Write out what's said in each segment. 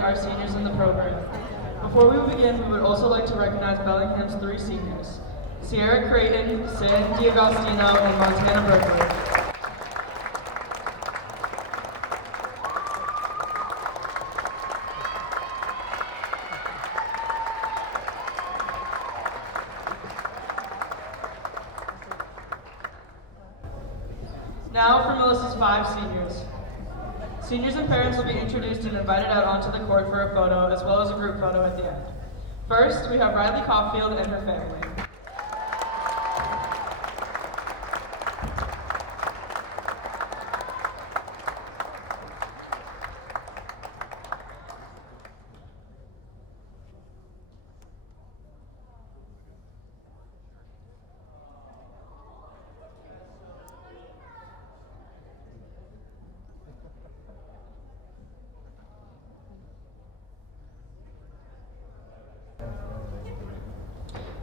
celebrating our seniors in the program. Before we begin, we would also like to recognize Bellingham's 3 seniors, Sierra Creighton, San D'Agostino, and Montana Berkeley. Now for Melissa's 5 seniors. Seniors and parents will be introduced and invited out onto the court for a photo, as well as a group photo at the end. First, we have Riley Caulfield and her family.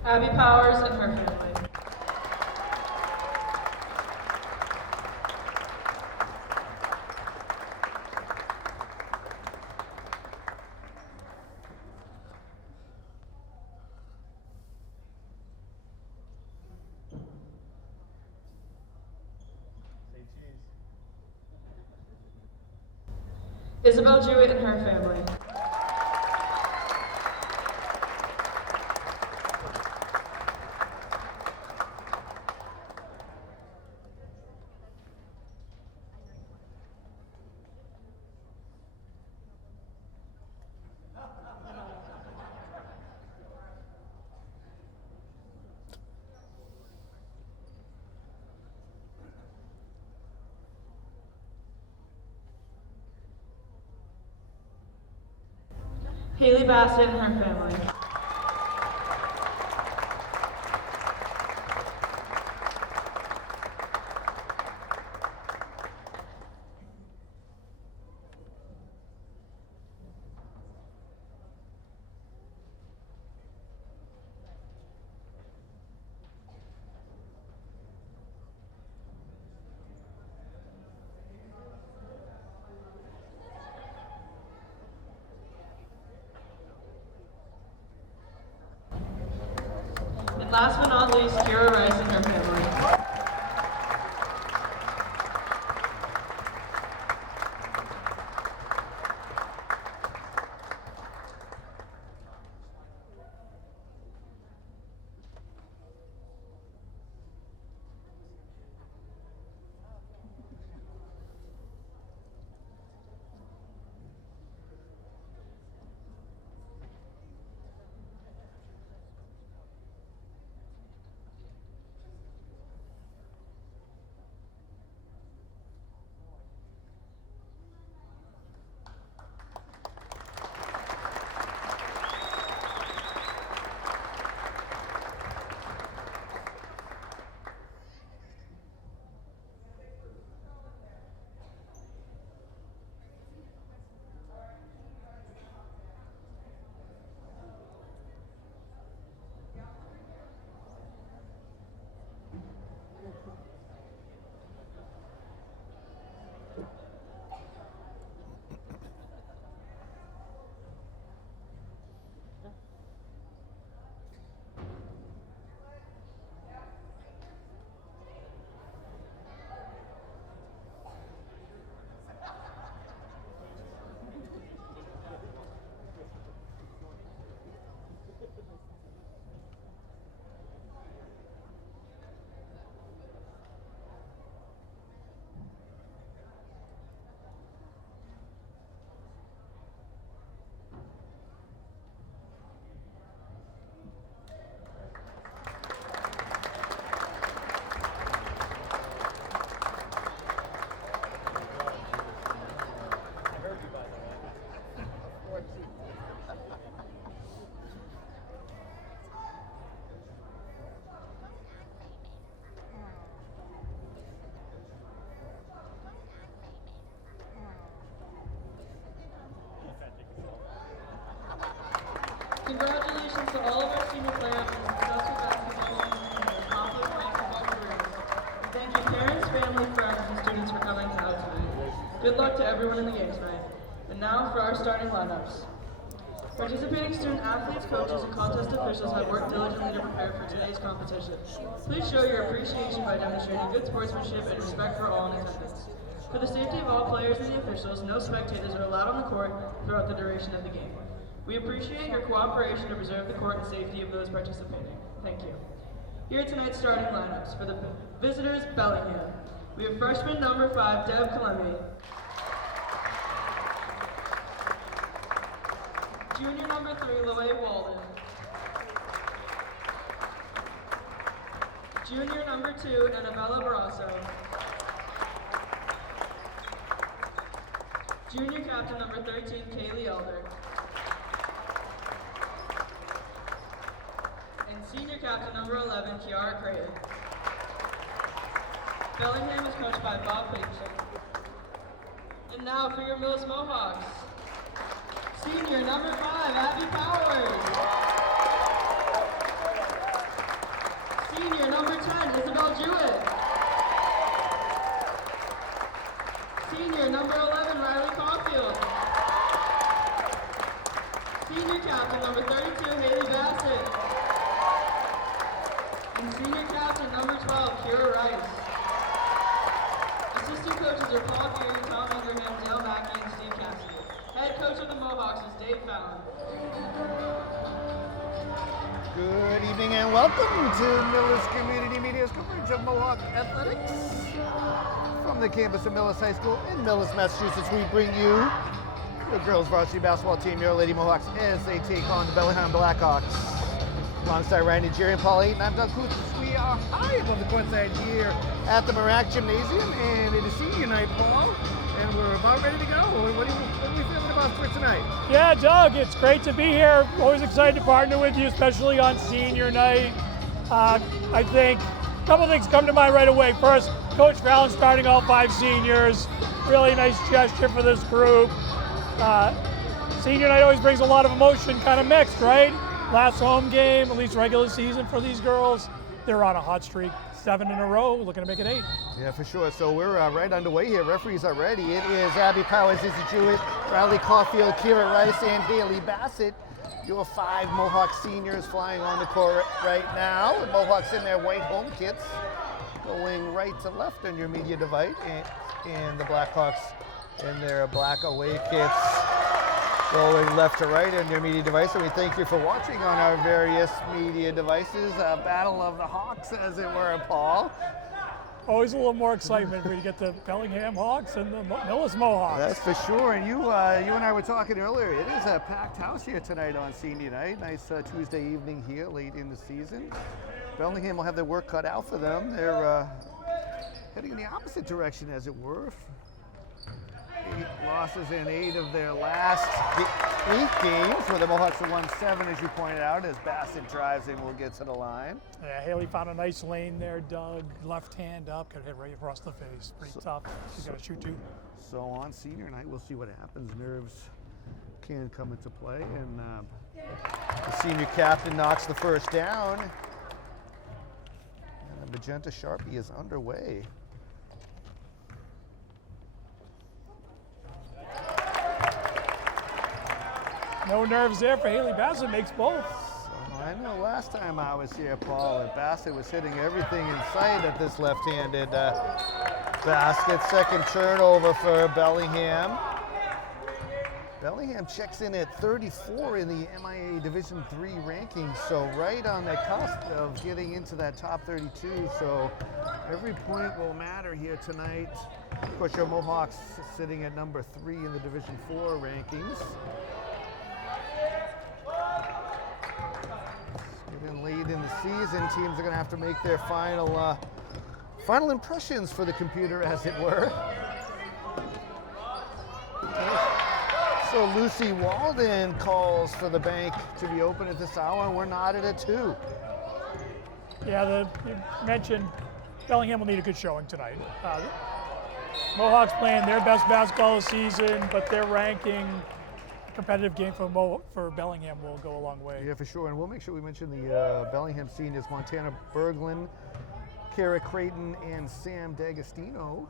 Abby Powers and her family. Isabel Jewett and her family. Haley Bassett and her family. And last but not least, Kira Rice and her family. Congratulations to all of our senior players and successful basketball teams and their accomplished basketball careers. And thank you parents, family, friends, and students for coming out tonight. Good luck to everyone in the game tonight. And And now for our starting lineups. Participating student athletes, coaches, and contest officials have worked diligently to prepare for today's competition. Please show your appreciation by demonstrating good sportsmanship and respect for all in attendance. For the safety of all players and the officials, no spectators are allowed on the court throughout the duration of the game. We appreciate your cooperation to preserve the court and safety of those participating. Thank you. Here are tonight's starting lineups. For the visitors, Bellingham. We have freshman number 5, Deb Kalemi. Junior number 3, Loay Walden. Junior number 2, Annabella Barrasso. Junior captain number 13, Kaylee Elder. And senior captain number 11, Kiara Creighton. Bellingham is coached by Bob Peterson. And now for your Millis Mohawks. Senior number 5, Abby Powers. Senior number 10, Isabel Jewett. Senior number 11, Riley Caulfield. Senior captain number 32, Haley Bassett. And senior captain number 12, Kira Rice. Assistant coaches are Paul Geary, Tom Ingraham, Dale Mackey, and Steve Cassidy. Head coach of the Mohawks is Dave Fallon. Good evening and welcome to Millis Community Media's coverage of Mohawk Athletics. From the campus of Millis High School in Millis, Massachusetts, we bring you the girls varsity basketball team, your Lady Mohawks, as they take on the Bellingham Blackhawks. Alongside Ryan Nigeri and Paul Ayton, I'm Doug Kutzis. We are high above the courtside here at the Marac Gymnasium, and it is senior night, Paul. And we're about ready to go. What are we feeling about for tonight? Yeah, Doug, it's great to be here. Always excited to partner with you, especially on senior night. I think a couple things come to mind right away. First, Coach Fallon starting all 5 seniors. Really nice gesture for this group. Senior night always brings a lot of emotion, kind of mixed, right? Last home game, at least regular season for these girls. They're on a hot streak, 7 in a row, looking to make it 8. Yeah, for sure. So we're right underway here. Referees are ready. It is Abby Powers, Izzy Jewett, Riley Caulfield, Kira Rice, and Haley Bassett. Your 5 Mohawk seniors flying on the court right now. The Mohawks in their white home kits, going right to left on your media device, and the Blackhawks in their black away kits, going left to right on your media device. And we thank you for watching on our various media devices. A battle of the Hawks, as it were, Paul. Always a little more excitement when you get the Bellingham Hawks and the Millis Mohawks. That's for sure. And you and I were talking earlier. It is a packed house here tonight on senior night. Nice Tuesday evening here, late in the season. Bellingham will have their work cut out for them. They're heading in the opposite direction, as it were. 8 losses in 8 of their last 8 games, where the Mohawks have won 7, as you pointed out, as Bassett drives and will get to the line. Yeah, Haley found a nice lane there, Doug. Left hand up, got hit right across the face. Pretty tough. She's got to shoot too. So on senior night, we'll see what happens. Nerves can come into play, and the senior captain knocks the first down. And the Magenta Sharpie is underway. No nerves there for Haley Bassett, makes both. So I know last time I was here, Paul, that Bassett was hitting everything in sight at this left-handed basket. Second turnover for Bellingham. Bellingham checks in at 34 in the MIA Division III rankings, so right on the cusp of getting into that top 32. So every point will matter here tonight. Of course, your Mohawks sitting at number 3 in the Division IV rankings. Getting late in the season, teams are going to have to make their final impressions for the computer, as it were. So Lucy Walden calls for the bank to be open at this hour, and we're knotted at 2. Yeah, you mentioned Bellingham will need a good showing tonight. Mohawks playing their best basketball this season, but their ranking, competitive game for Bellingham will go a long way. Yeah, for sure, and we'll make sure we mention the Bellingham seniors, Montana Berglund, Kara Creighton, and Sam D'Agostino.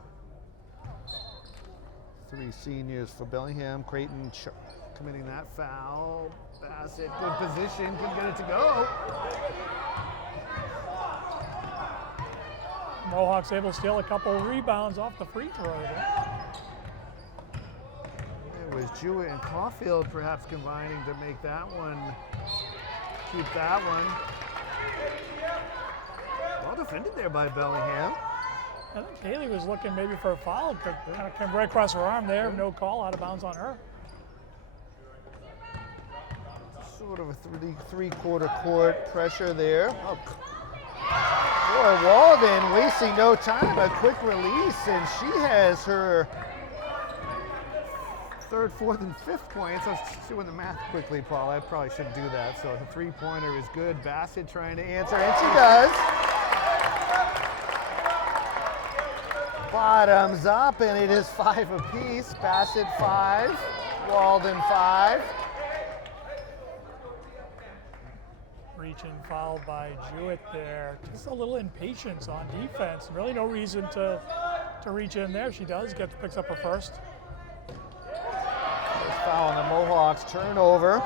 Three seniors for Bellingham. Creighton committing that foul. Bassett, good position, couldn't get it to go. Mohawks able to steal a couple rebounds off the free throw there. It was Jewett and Caulfield perhaps combining to make that one, keep that one. Well defended there by Bellingham. I think Haley was looking maybe for a foul. Kind of came right across her arm there. No call, out of bounds on her. Sort of a three-quarter court pressure there. Oh, boy, Walden wasting no time. A quick release, and she has her third, fourth, and fifth points. I was doing the math quickly, Paul. I probably shouldn't do that. So the three-pointer is good. Bassett trying to answer, and she does. Bottoms up, and it is 5 apiece. Bassett 5, Walden 5. Reaching fouled by Jewett there. Just a little impatience on defense. Really no reason to reach in there. She does, picks up her first. First foul on the Mohawks, turnover.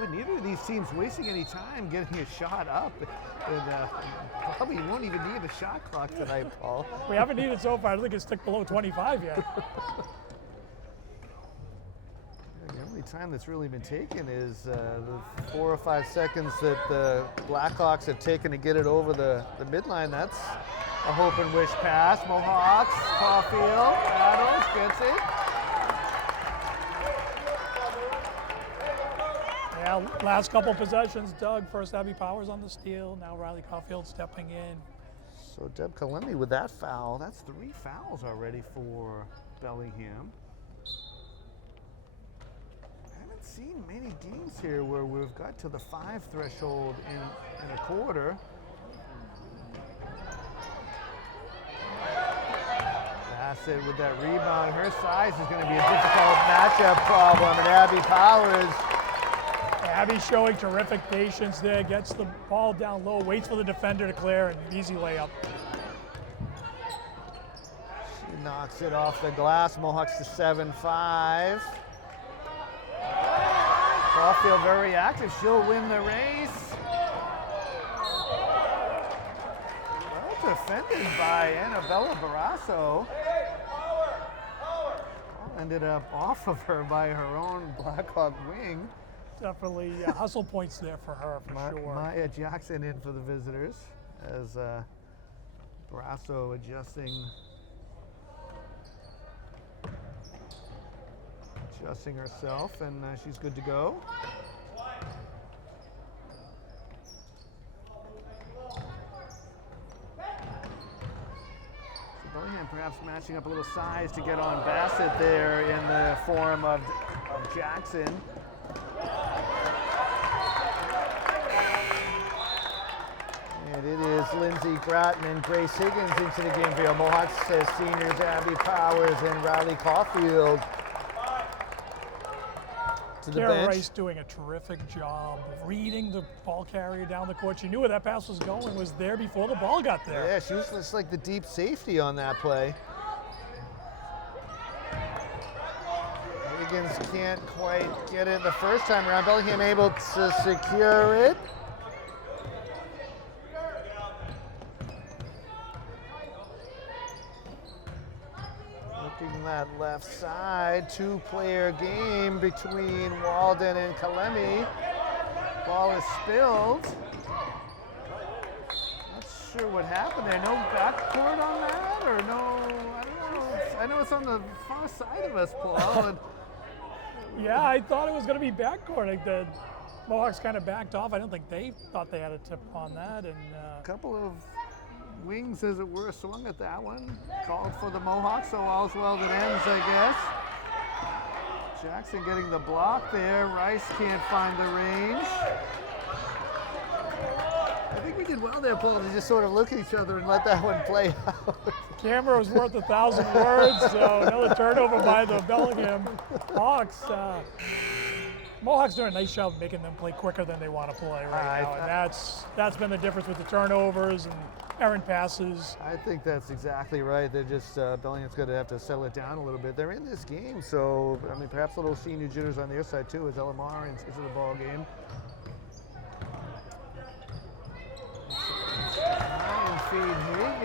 Well, neither of these teams wasting any time getting a shot up. And probably won't even need a shot clock tonight, Paul. We haven't needed so far. I don't think it's ticked below 25 yet. The only time that's really been taken is the 4 or 5 seconds that the Blackhawks have taken to get it over the midline. That's a hope and wish pass. Mohawks, Caulfield, battles, gets it. Yeah, last couple possessions, Doug. First Abby Powers on the steal. Now Riley Caulfield stepping in. So Deb Kalemi with that foul. That's 3 fouls already for Bellingham. Seen many games here where we've got to the 5 threshold in a quarter. Bassett with that rebound. Her size is going to be a difficult matchup problem, and Abby Powers. Abby showing terrific patience there, gets the ball down low, waits for the defender to clear, and easy layup. She knocks it off the glass. Mohawks to 7-5. Caulfield very active. She'll win the race. Well defended by Annabella Barrasso. Ended up off of her by her own Blackhawk wing. Definitely hustle points there for her, for sure. Maya Jackson in for the visitors as Barrasso adjusting herself, and she's good to go. So Bellingham perhaps matching up a little size to get on Bassett there in the form of Jackson. And it is Lindsay Grattan and Grace Higgins into the game for the Mohawks. Seniors Abby Powers and Riley Caulfield. Kara Rice doing a terrific job reading the ball carrier down the court. She knew where that pass was going, was there before the ball got there. Yeah, she was just like the deep safety on that play. Higgins can't quite get it the first time around. Bellingham able to secure it. Looking that left side, 2-player game between Walden and Kalemi. Ball is spilled. Not sure what happened there. No backcourt on that, or no? I don't know. I know it's on the far side of us, Paul. Yeah, I thought it was going to be backcourt. Like the Mohawks kind of backed off. I don't think they thought they had a tip on that, and a couple of wings, as it were, swung at that one. Called for the Mohawks, so all's well that ends, I guess. Jackson getting the block there. Rice can't find the range. I think we did well there, Paul, to just sort of look at each other and let that one play out. Camera was worth 1,000 words, so another turnover by the Bellingham Hawks. Mohawks doing a nice job of making them play quicker than they want to play right now, and that's been the difference with the turnovers. And errant passes. I think that's exactly right. They're just, Bellingham's going to have to settle it down a little bit. They're in this game, so, I mean, perhaps a little senior jitters on their side too as LMR enters the ball game. Try and feed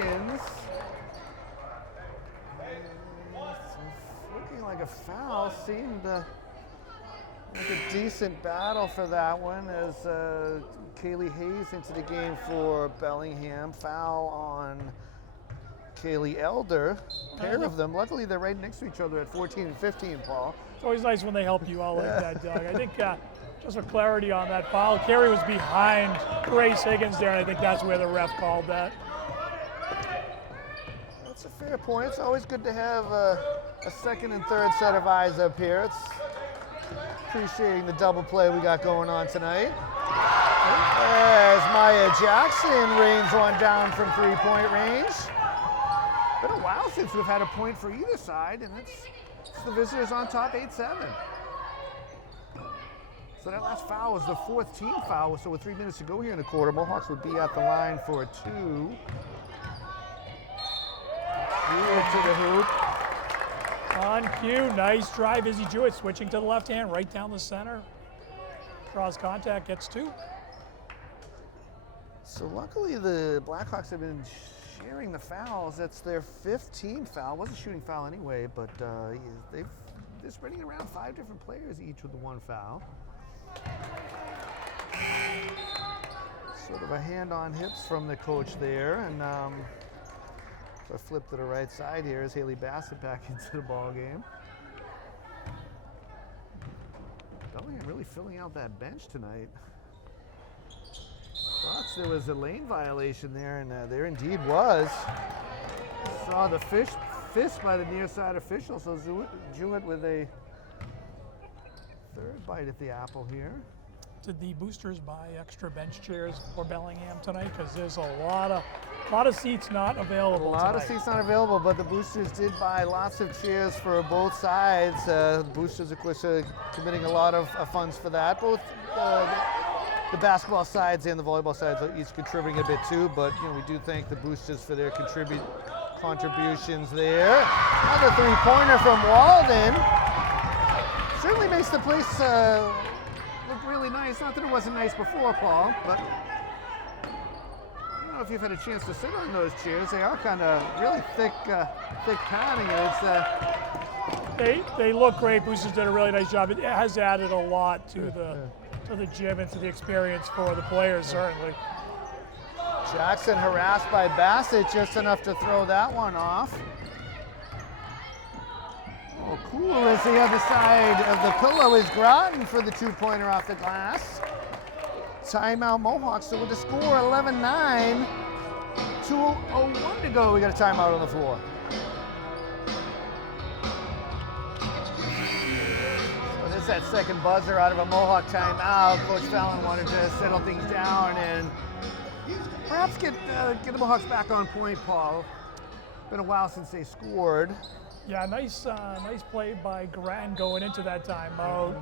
Higgins. It's looking like a foul. Seemed like a decent battle for that one as Kaylee Hayes into the game for Bellingham. Foul on Kaylee Elder. Pair of them. Luckily, they're right next to each other at 14 and 15, Paul. It's always nice when they help you out like that, Doug. I think just for clarity on that foul, Carey was behind Grace Higgins there, and I think that's where the ref called that. That's a fair point. It's always good to have a second and third set of eyes up here. It's appreciating the double play we got going on tonight. As Maya Jackson rains one down from three-point range. Been a while since we've had a point for either side, and it's the visitors on top 8-7. So that last foul was the fourth team foul, so with 3 minutes to go here in the quarter, Mohawks would be at the line for a two. Here to the hoop. On cue, nice drive, Izzy Jewett switching to the left hand, right down the center. Draws contact, gets two. So luckily the Blackhawks have been sharing the fouls. That's their fifth team foul. Wasn't a shooting foul anyway, but they're spreading around 5 different players each with the one foul. Sort of a hand on hips from the coach there, and so I flip to the right side here as Haley Bassett back into the ball game. Bellingham really filling out that bench tonight. Thought there was a lane violation there, and there indeed was. Saw the fist by the near side official, so Jewett with a third bite at the apple here. Did the boosters buy extra bench chairs for Bellingham tonight? Because there's a lot of seats not available. A lot tonight. of seats not available, but the boosters did buy lots of chairs for both sides. The boosters, of course, are committing a lot of funds for that. Both the basketball sides and the volleyball sides are each contributing a bit too, but we do thank the boosters for their contributions there. Another three-pointer from Walden. Certainly makes the place look really nice. Not that it wasn't nice before, Paul, but I don't know if you've had a chance to sit on those chairs. They are kind of really thick padding. They look great. Boosters did a really nice job. It has added a lot to the gym and to the experience for the players, certainly. Jackson harassed by Bassett, just enough to throw that one off. Oh, cool as the other side of the pillow is Groton for the two-pointer off the glass. Timeout Mohawks, so with the score 11-9, 2:01 to go. We got a timeout on the floor. So this is that second buzzer out of a Mohawk timeout. Coach Fallon wanted to settle things down and perhaps get the Mohawks back on point, Paul. Been a while since they scored. Yeah, nice play by Gran going into that timeout.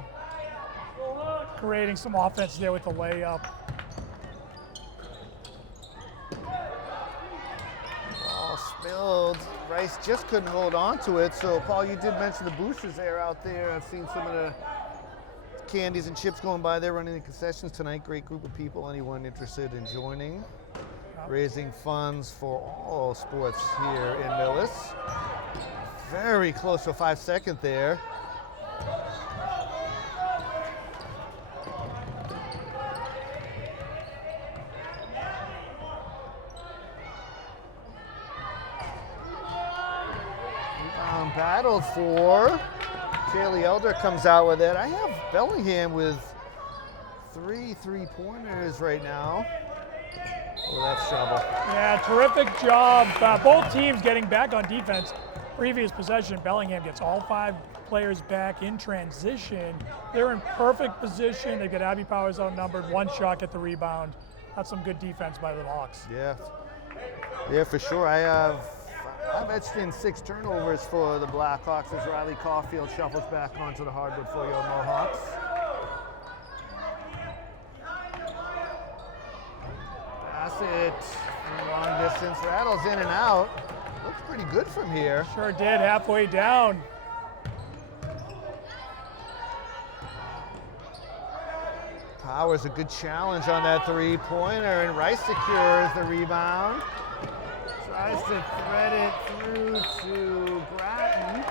Creating some offense there with the layup. Ball spilled. Rice just couldn't hold on to it. So, Paul, you did mention the boosters there out there. I've seen some of the candies and chips going by there running the concessions tonight. Great group of people. Anyone interested in joining? Raising funds for all sports here in Millis. Very close to a 5-second there. Battled for. Kaylee Elder comes out with it. I have Bellingham with 3 3-pointers right now. Oh, that's trouble. Yeah, terrific job. Both teams getting back on defense. Previous possession, Bellingham gets all 5 players back in transition. They're in perfect position. They get Abby Powers outnumbered. 1 shot at the rebound. That's some good defense by the Hawks. Yeah, for sure. I've etched in 6 turnovers for the Blackhawks as Riley Caulfield shuffles back onto the hardwood for your Mohawks. Bassett Long distance, rattles in and out. Looks pretty good from here. Sure did, halfway down. Powers a good challenge on that three-pointer, and Rice secures the rebound. Tries to thread it through to Grattan.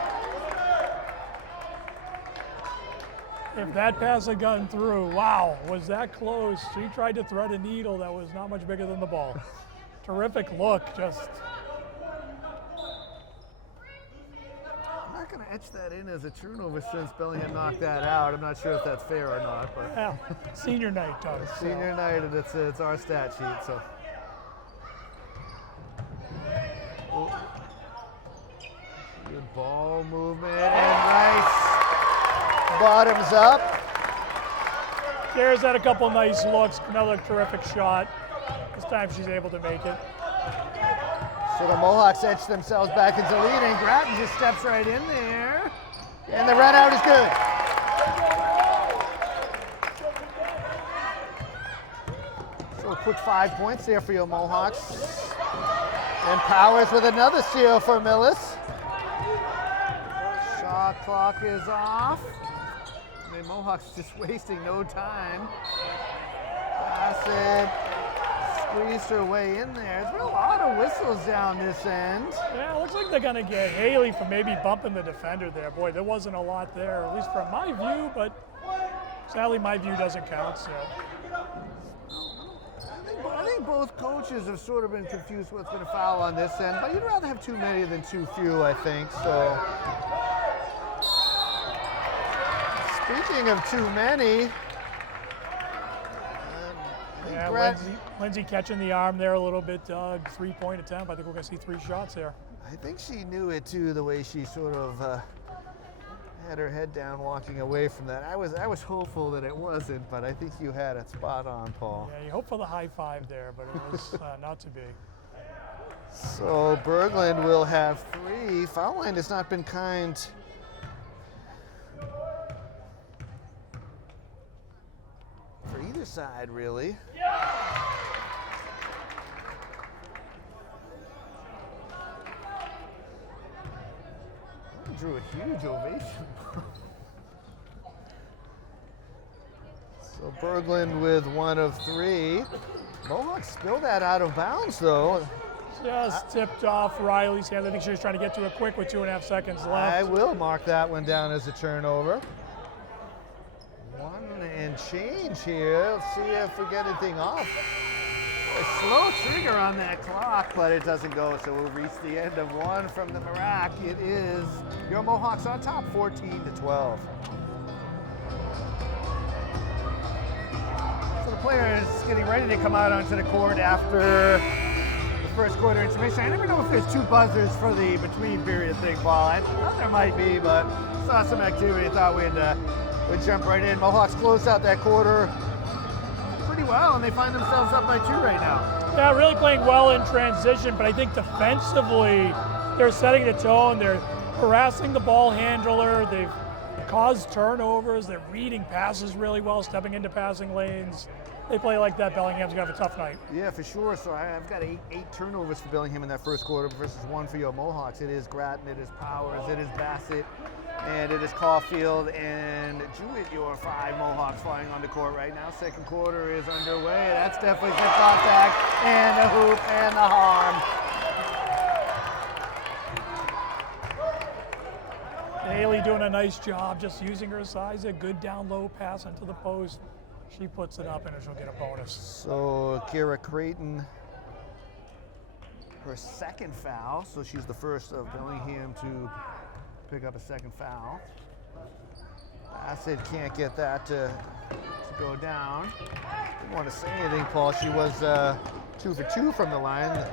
If that pass had gone through, wow, was that close. She tried to thread a needle that was not much bigger than the ball. Terrific look, just. I'm not going to etch that in as a turnover since Bellingham knocked that out. I'm not sure if that's fair or not, but. Yeah, senior night, Doug. Senior night, and it's our stat sheet, so. Oh. Good ball movement, and Rice bottoms up. Kara's had a couple nice looks, another terrific shot. This time she's able to make it. So the Mohawks etch themselves back into lead, and Grattan just steps right in there. And the run out is good. So a quick 5 points there for your Mohawks. And Powers with another steal for Millis. Shot clock is off. The Mohawks just wasting no time. Bassett squeezed her way in there. There's been a lot of whistles down this end. Yeah, it looks like they're gonna get Haley for maybe bumping the defender there. Boy, there wasn't a lot there, at least from my view, but sadly my view doesn't count, so. I think both coaches have sort of been confused what's going to foul on this end, but you'd rather have too many than too few, I think, so. Speaking of too many, yeah, Lindsay catching the arm there a little bit, Doug. 3-point attempt. I think we're going to see 3 shots there. I think she knew it too, the way she sort of had her head down walking away from that. I was hopeful that it wasn't, but I think you had it spot on, Paul. Yeah, you hope for the high five there, but it was not to be. So Berglund will have 3. Foul line has not been kind. For either side, really. Drew a huge ovation. So Berglund with 1 of 3. Mohawks spilled that out of bounds, though. Just tipped off Riley's hand. I think she was trying to get to it quick with 2.5 seconds left. I will mark that one down as a turnover. 1 and change here. Let's see if we get anything off. A slow trigger on that clock, but it doesn't go, so we'll reach the end of 1 from the Marac. It is your Mohawks on top, 14-12. So the player is getting ready to come out onto the court after the first quarter intermission. I never know if there's 2 buzzers for the between period thing, Paul. I thought there might be, but saw some activity. I thought we'd jump right in. Mohawks closed out that quarter pretty well, and they find themselves up by 2 right now. Yeah, really playing well in transition, but I think defensively, they're setting the tone. They're harassing the ball handler. They've caused turnovers. They're reading passes really well, stepping into passing lanes. They play like that, Bellingham's gonna have a tough night. Yeah, for sure. So I've got eight turnovers for Bellingham in that first quarter versus 1 for your Mohawks. It is Grattan, it is Powers, it is Bassett, and it is Caulfield and Jewett, your 5 Mohawks flying on the court right now. Second quarter is underway. That's definitely good contact, and the hoop, and the harm. Haley doing a nice job, just using her size, a good down-low pass into the post. She puts it up, and she'll get a bonus. So Kira Creighton, her second foul, so she's the first of Bellingham to pick up a second foul. Bassett can't get that to go down. Didn't want to say anything, Paul. She was 2 for 2 from the line.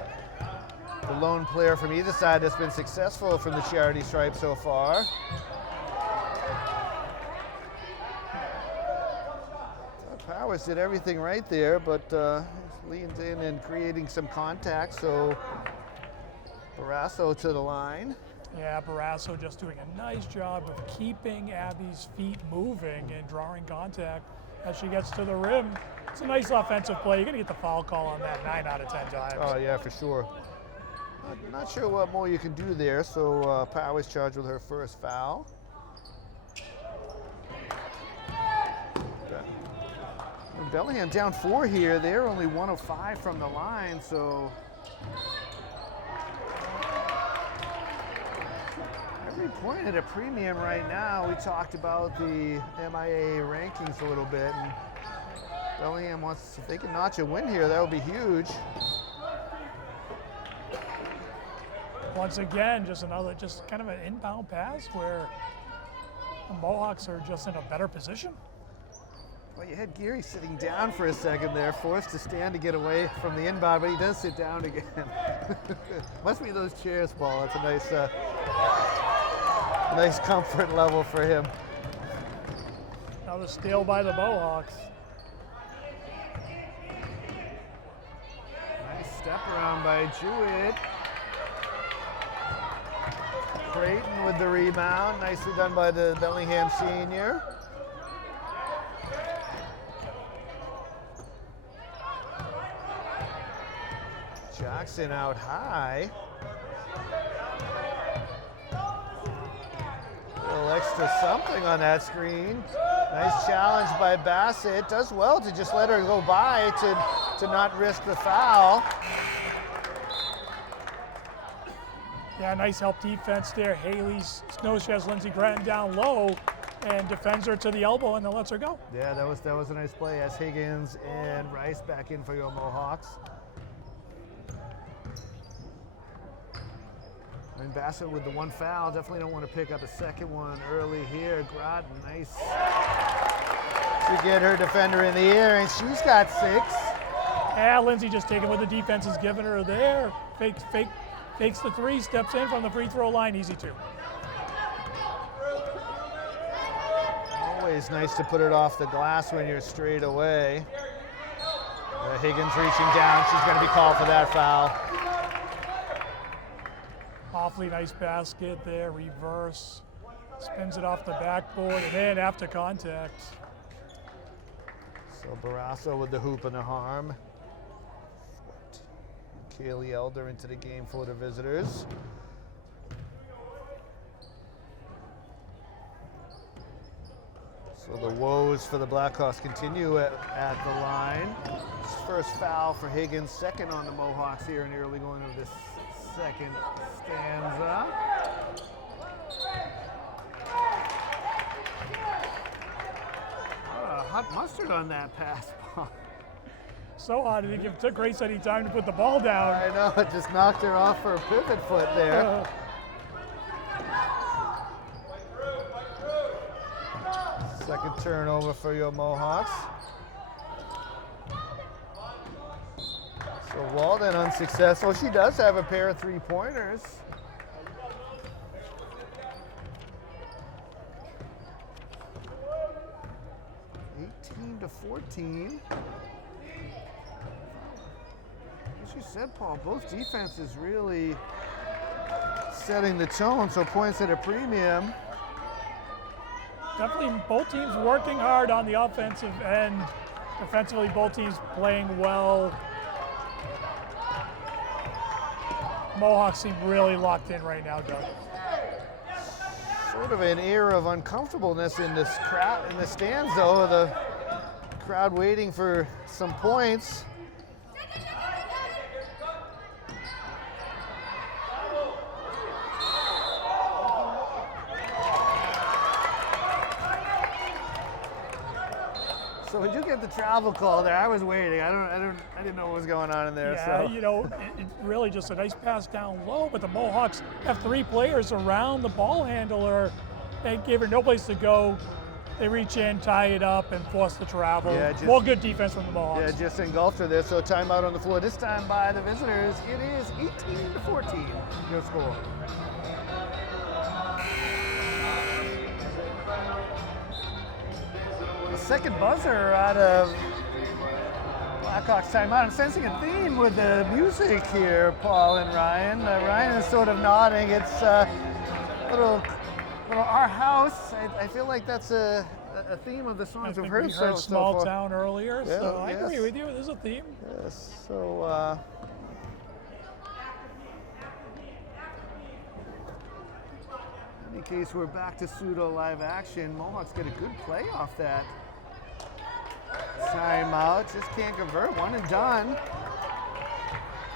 The lone player from either side that's been successful from the charity stripe so far. Powers did everything right there, but leaned in and creating some contact, so Barrasso to the line. Yeah, Barrasso just doing a nice job of keeping Abby's feet moving and drawing contact. as she gets to the rim. It's a nice offensive play. You're going to get the foul call on that 9 out of 10 times. Oh, yeah, for sure. Not sure what more you can do there, so Power is charged with her first foul. Bellingham down 4 here. They're only 1 of 5 from the line, so every point at a premium right now. We talked about the MIA rankings a little bit, and Bellingham wants, if they can notch a win here, that would be huge. Once again, just kind of an inbound pass where the Mohawks are just in a better position. Well, you had Geary sitting down for a second there, forced to stand to get away from the inbound, but he does sit down again. Must be those chairs, Paul. It's a nice comfort level for him. Another steal by the Mohawks. Nice step around by Jewett. Creighton with the rebound. Nicely done by the Bellingham senior. Jackson out high. A little extra something on that screen. Nice challenge by Bassett. Does well to just let her go by to not risk the foul. Yeah, nice help defense there. Haley knows she has Lindsey Grattan down low and defends her to the elbow and then lets her go. Yeah, that was a nice play as Higgins and Rice back in for your Mohawks. And Bassett with the 1 foul, definitely don't want to pick up a second one early here. Grattan, nice to get her defender in the air, and she's got 6. Yeah, Lindsay just taking what the defense is giving her there. Fakes the 3, steps in from the free throw line, easy 2. Always nice to put it off the glass when you're straight away. Higgins reaching down, she's going to be called for that foul. Awfully nice basket there, reverse. Spins it off the backboard and then after contact. So Barrasso with the hoop and the harm. Kaylee Elder into the game for the visitors. So the woes for the Blackhawks continue at the line. First foul for Higgins, second on the Mohawks here in the early going of this second stanza. Hot mustard on that pass, Paul. So hot, I think it took Grace any time to put the ball down. I know, it just knocked her off her pivot foot there. Second turnover for your Mohawks. So Walden unsuccessful. She does have a pair of 3-pointers. To 14. As you said, Paul, both defenses really setting the tone, so points at a premium. Definitely both teams working hard on the offensive end. Defensively, both teams playing well. Mohawks seem really locked in right now, Doug. Sort of an air of uncomfortableness in this crowd, in the stands, though. The crowd waiting for some points. So we do get the travel call there. I was waiting. I didn't know what was going on in there. Yeah, so. you know, it's really just a nice pass down low, but the Mohawks have 3 players around the ball handler and gave her no place to go. They reach in, tie it up, and force the travel. Yeah, more good defense from the Mohawks. Yeah, just engulfed her there. So timeout on the floor. This time by the visitors. It is 18-14. Your score. The second buzzer out of Blackhawks timeout. I'm sensing a theme with the music here, Paul and Ryan. Ryan is sort of nodding. It's a little Well, Our House, I feel like that's a theme of the I songs think we've heard we heard so Small far. Town earlier, Yeah, so I yes. agree with you. There's a theme. Yes, so in any case, we're back to pseudo live action. Mohawks get a good play off that timeout. Just can't convert, one and done. I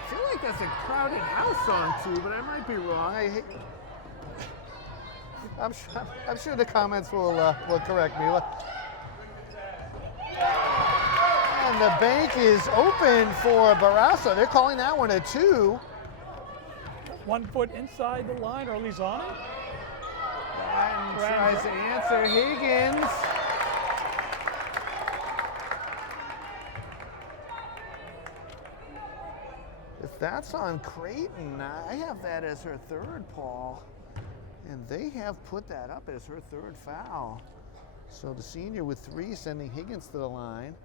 feel like that's a Crowded House song too, but I might be wrong. I'm sure the comments will correct me. And the bank is open for Barrasso. They're calling that one a 2. 1 foot inside the line, or at least on it. And tries to answer Higgins. If that's on Creighton, I have that as her third, Paul. And they have put that up as her third foul. So the senior with 3 sending Higgins to the line.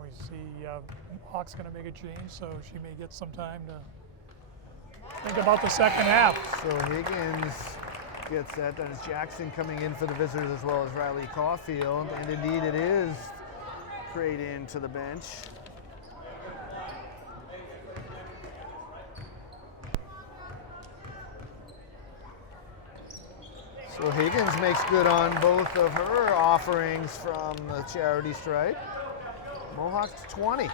We see Hawk's going to make a change, so she may get some time to think about the second half. So Higgins gets that. That is Jackson coming in for the visitors as well as Riley Caulfield. And indeed it is Creighton to the bench. So Higgins makes good on both of her offerings from the charity stripe. Mohawks 20.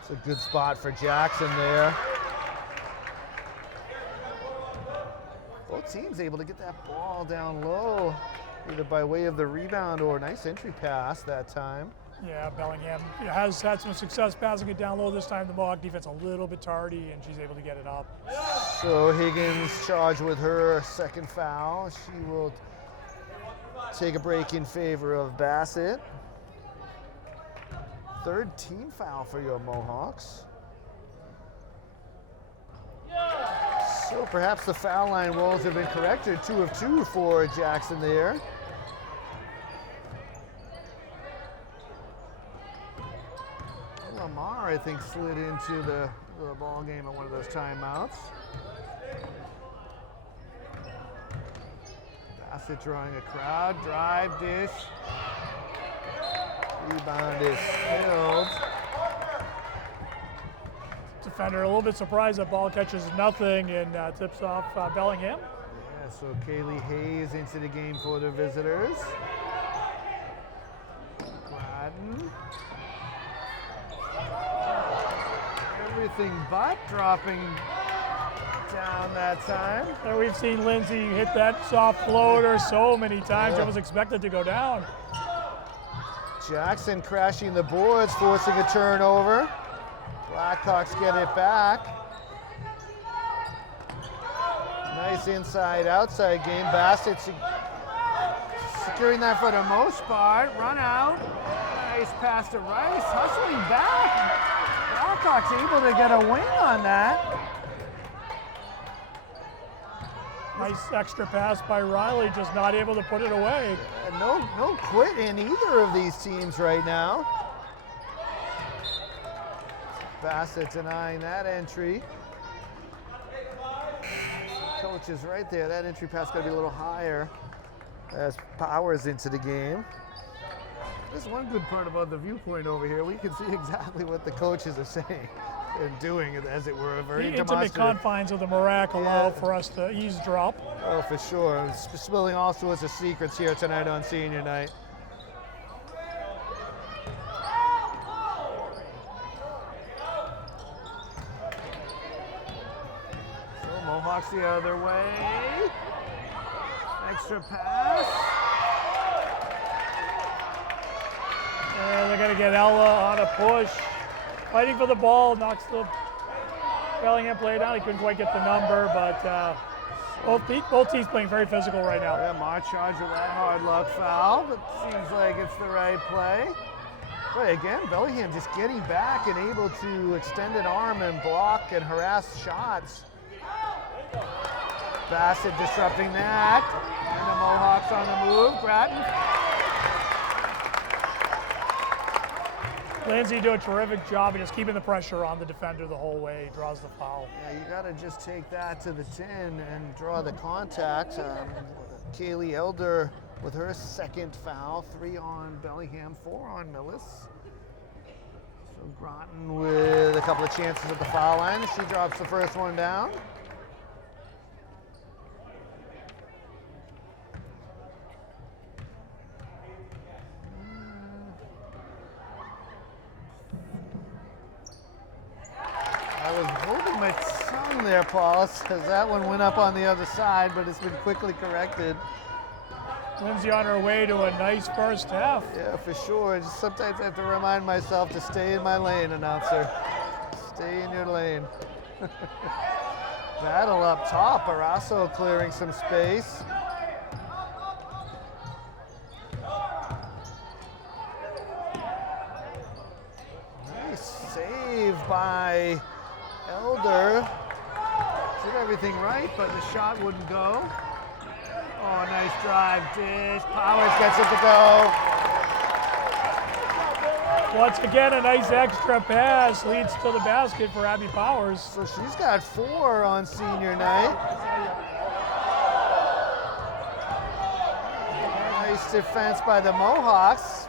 It's a good spot for Jackson there. Both teams able to get that ball down low, either by way of the rebound or nice entry pass that time. Yeah, Bellingham has had some success passing it down low this time. The Mohawk defense a little bit tardy, and she's able to get it up. So Higgins charged with her second foul. She will take a break in favor of Bassett. Third team foul for your Mohawks. So perhaps the foul line rolls have been corrected. 2 of 2 for Jackson there. Lamar, I think, slid into the ball game at one of those timeouts. Bassett drawing a crowd, drive, dish. Rebound is held. Defender a little bit surprised that ball catches nothing and tips off Bellingham. Yeah, so Kaylee Hayes into the game for the visitors. Gladden. Everything but dropping down that time. And we've seen Lindsay hit that soft floater so many times. Yeah. It was expected to go down. Jackson crashing the boards, forcing a turnover. Blackhawks get it back. Nice inside-outside game. Bassett securing that for the most part. Run out. Nice pass to Rice. Hustling back. Blackhawks able to get a win on that. Nice extra pass by Riley, just not able to put it away. No quit in either of these teams right now. Bassett denying that entry. Coach is right there. That entry pass got to be a little higher as Powers into the game. There's one good part about the viewpoint over here. We can see exactly what the coaches are saying and doing, as it were. Very The intimate demonstrative. confines of the Marac allow Yeah. for us to eavesdrop. Oh, for sure. It's spilling all sorts of secrets here tonight on senior night. So Mohawks the other way. Extra pass. And they're going to get Ella on a push. Fighting for the ball, knocks the Bellingham player down. He couldn't quite get the number, but both teams playing very physical right now. Yeah, Mar charged with that hard luck foul, but seems like it's the right play. But again, Bellingham just getting back and able to extend an arm and block and harass shots. Bassett disrupting that. And the Mohawks on the move. Grattan. Lindsay do a terrific job of just keeping the pressure on the defender the whole way. He draws the foul. Yeah, you got to just take that to the 10 and draw the contact. Kaylee Elder with her second foul, 3 on Bellingham, 4 on Millis. So Groton with a couple of chances at the foul line. She drops the first one down. I was holding my tongue there, Paul, because that one went up on the other side, but it's been quickly corrected. Lindsay on her way to a nice first half. Yeah, for sure. Just sometimes I have to remind myself to stay in my lane, announcer. Stay in your lane. Battle up top. Barrasso clearing some space. Nice save by Elder. Did everything right, but the shot wouldn't go. Oh, nice drive, dish. Powers gets it to go. Once again, a nice extra pass leads to the basket for Abby Powers. So she's got 4 on senior night. Nice defense by the Mohawks.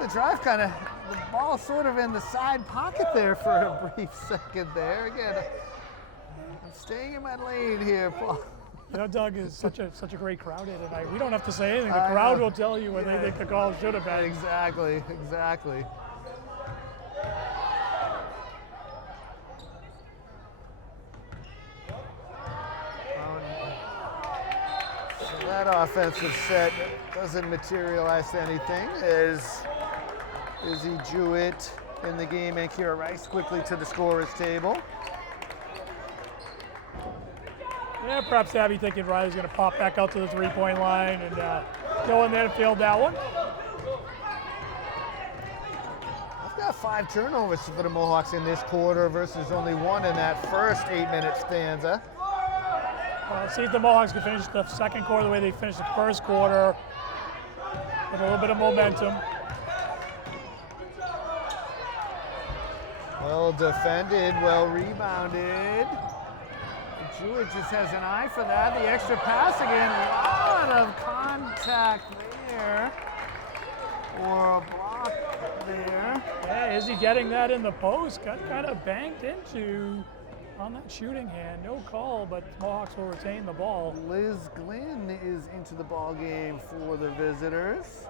The drive kind of, the ball sort of in the side pocket there for a brief second there. Again, I'm staying in my lane here, Paul. You know, Doug, is such a great crowd here tonight. We don't have to say anything. The crowd will tell you what they think the call should have been. Exactly, exactly. So that offensive set doesn't materialize to anything as Izzy Jewett in the game and Kira Rice quickly to the scorer's table. Yeah, perhaps Abby thinking Riley's going to pop back out to the three-point line and go in there and field that one. I've got 5 turnovers for the Mohawks in this quarter versus only 1 in that first 8-minute stanza. Let's see if the Mohawks can finish the second quarter the way they finished the first quarter with a little bit of momentum. Well defended, well rebounded. Jewett just has an eye for that. The extra pass again. A lot of contact there. Or a block there. Yeah, is he getting that in the post? Got kind of banked into on that shooting hand. No call, but Mohawks will retain the ball. Liz Glynn is into the ball game for the visitors.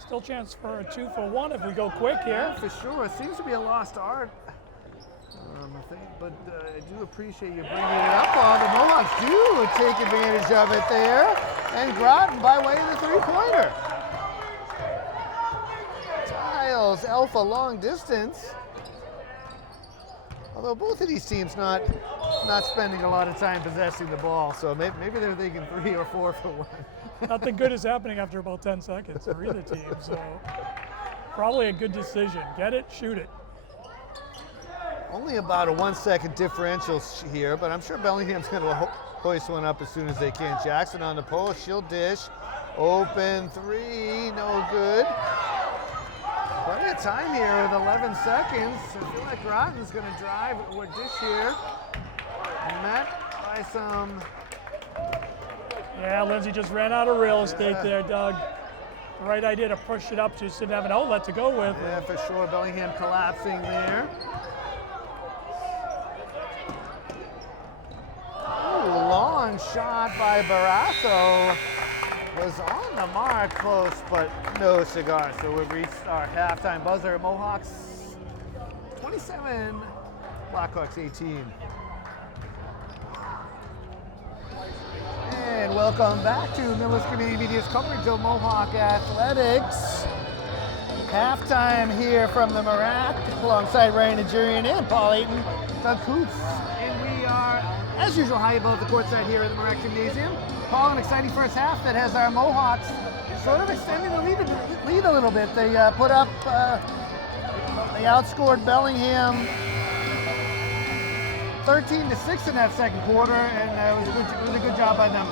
Still chance for a 2-for-1 if we go quick here. Yeah, for sure. It seems to be a lost art. But I do appreciate you bringing it up. The Mohawks do take advantage of it there. And Groton by way of the three-pointer. Tiles, Alpha long distance. Although both of these teams not spending a lot of time possessing the ball, so maybe they're thinking 3 or 4 for 1. Nothing good is happening after about 10 seconds for either team, so probably a good decision. Get it, shoot it. Only about a 1-second differential here, but I'm sure Bellingham's going to hoist one up as soon as they can. Jackson on the post, she'll dish. Open 3, no good. Plenty of time here with 11 seconds. I feel like Groton's going to drive or dish here. Met by some... Yeah, Lindsay just ran out of real estate there, Doug. The right idea to push it up, just didn't have an outlet to go with. Yeah, for sure. Bellingham collapsing there. Long shot by Barrasso was on the mark, close, but no cigar. So we've reached our halftime buzzer. Mohawks 27, Blackhawks 18. And welcome back to Millis Community Media's coverage of Mohawk Athletics. Halftime here from the Marac, alongside Ryan Nigerian and Paul Ayton, Doug Hoops, and we are, as usual, high above the courtside here at the Marac Gymnasium. Paul, an exciting first half that has our Mohawks sort of extending the lead a little bit. They put up, they outscored Bellingham 13-6 in that second quarter, and it was a good job by them.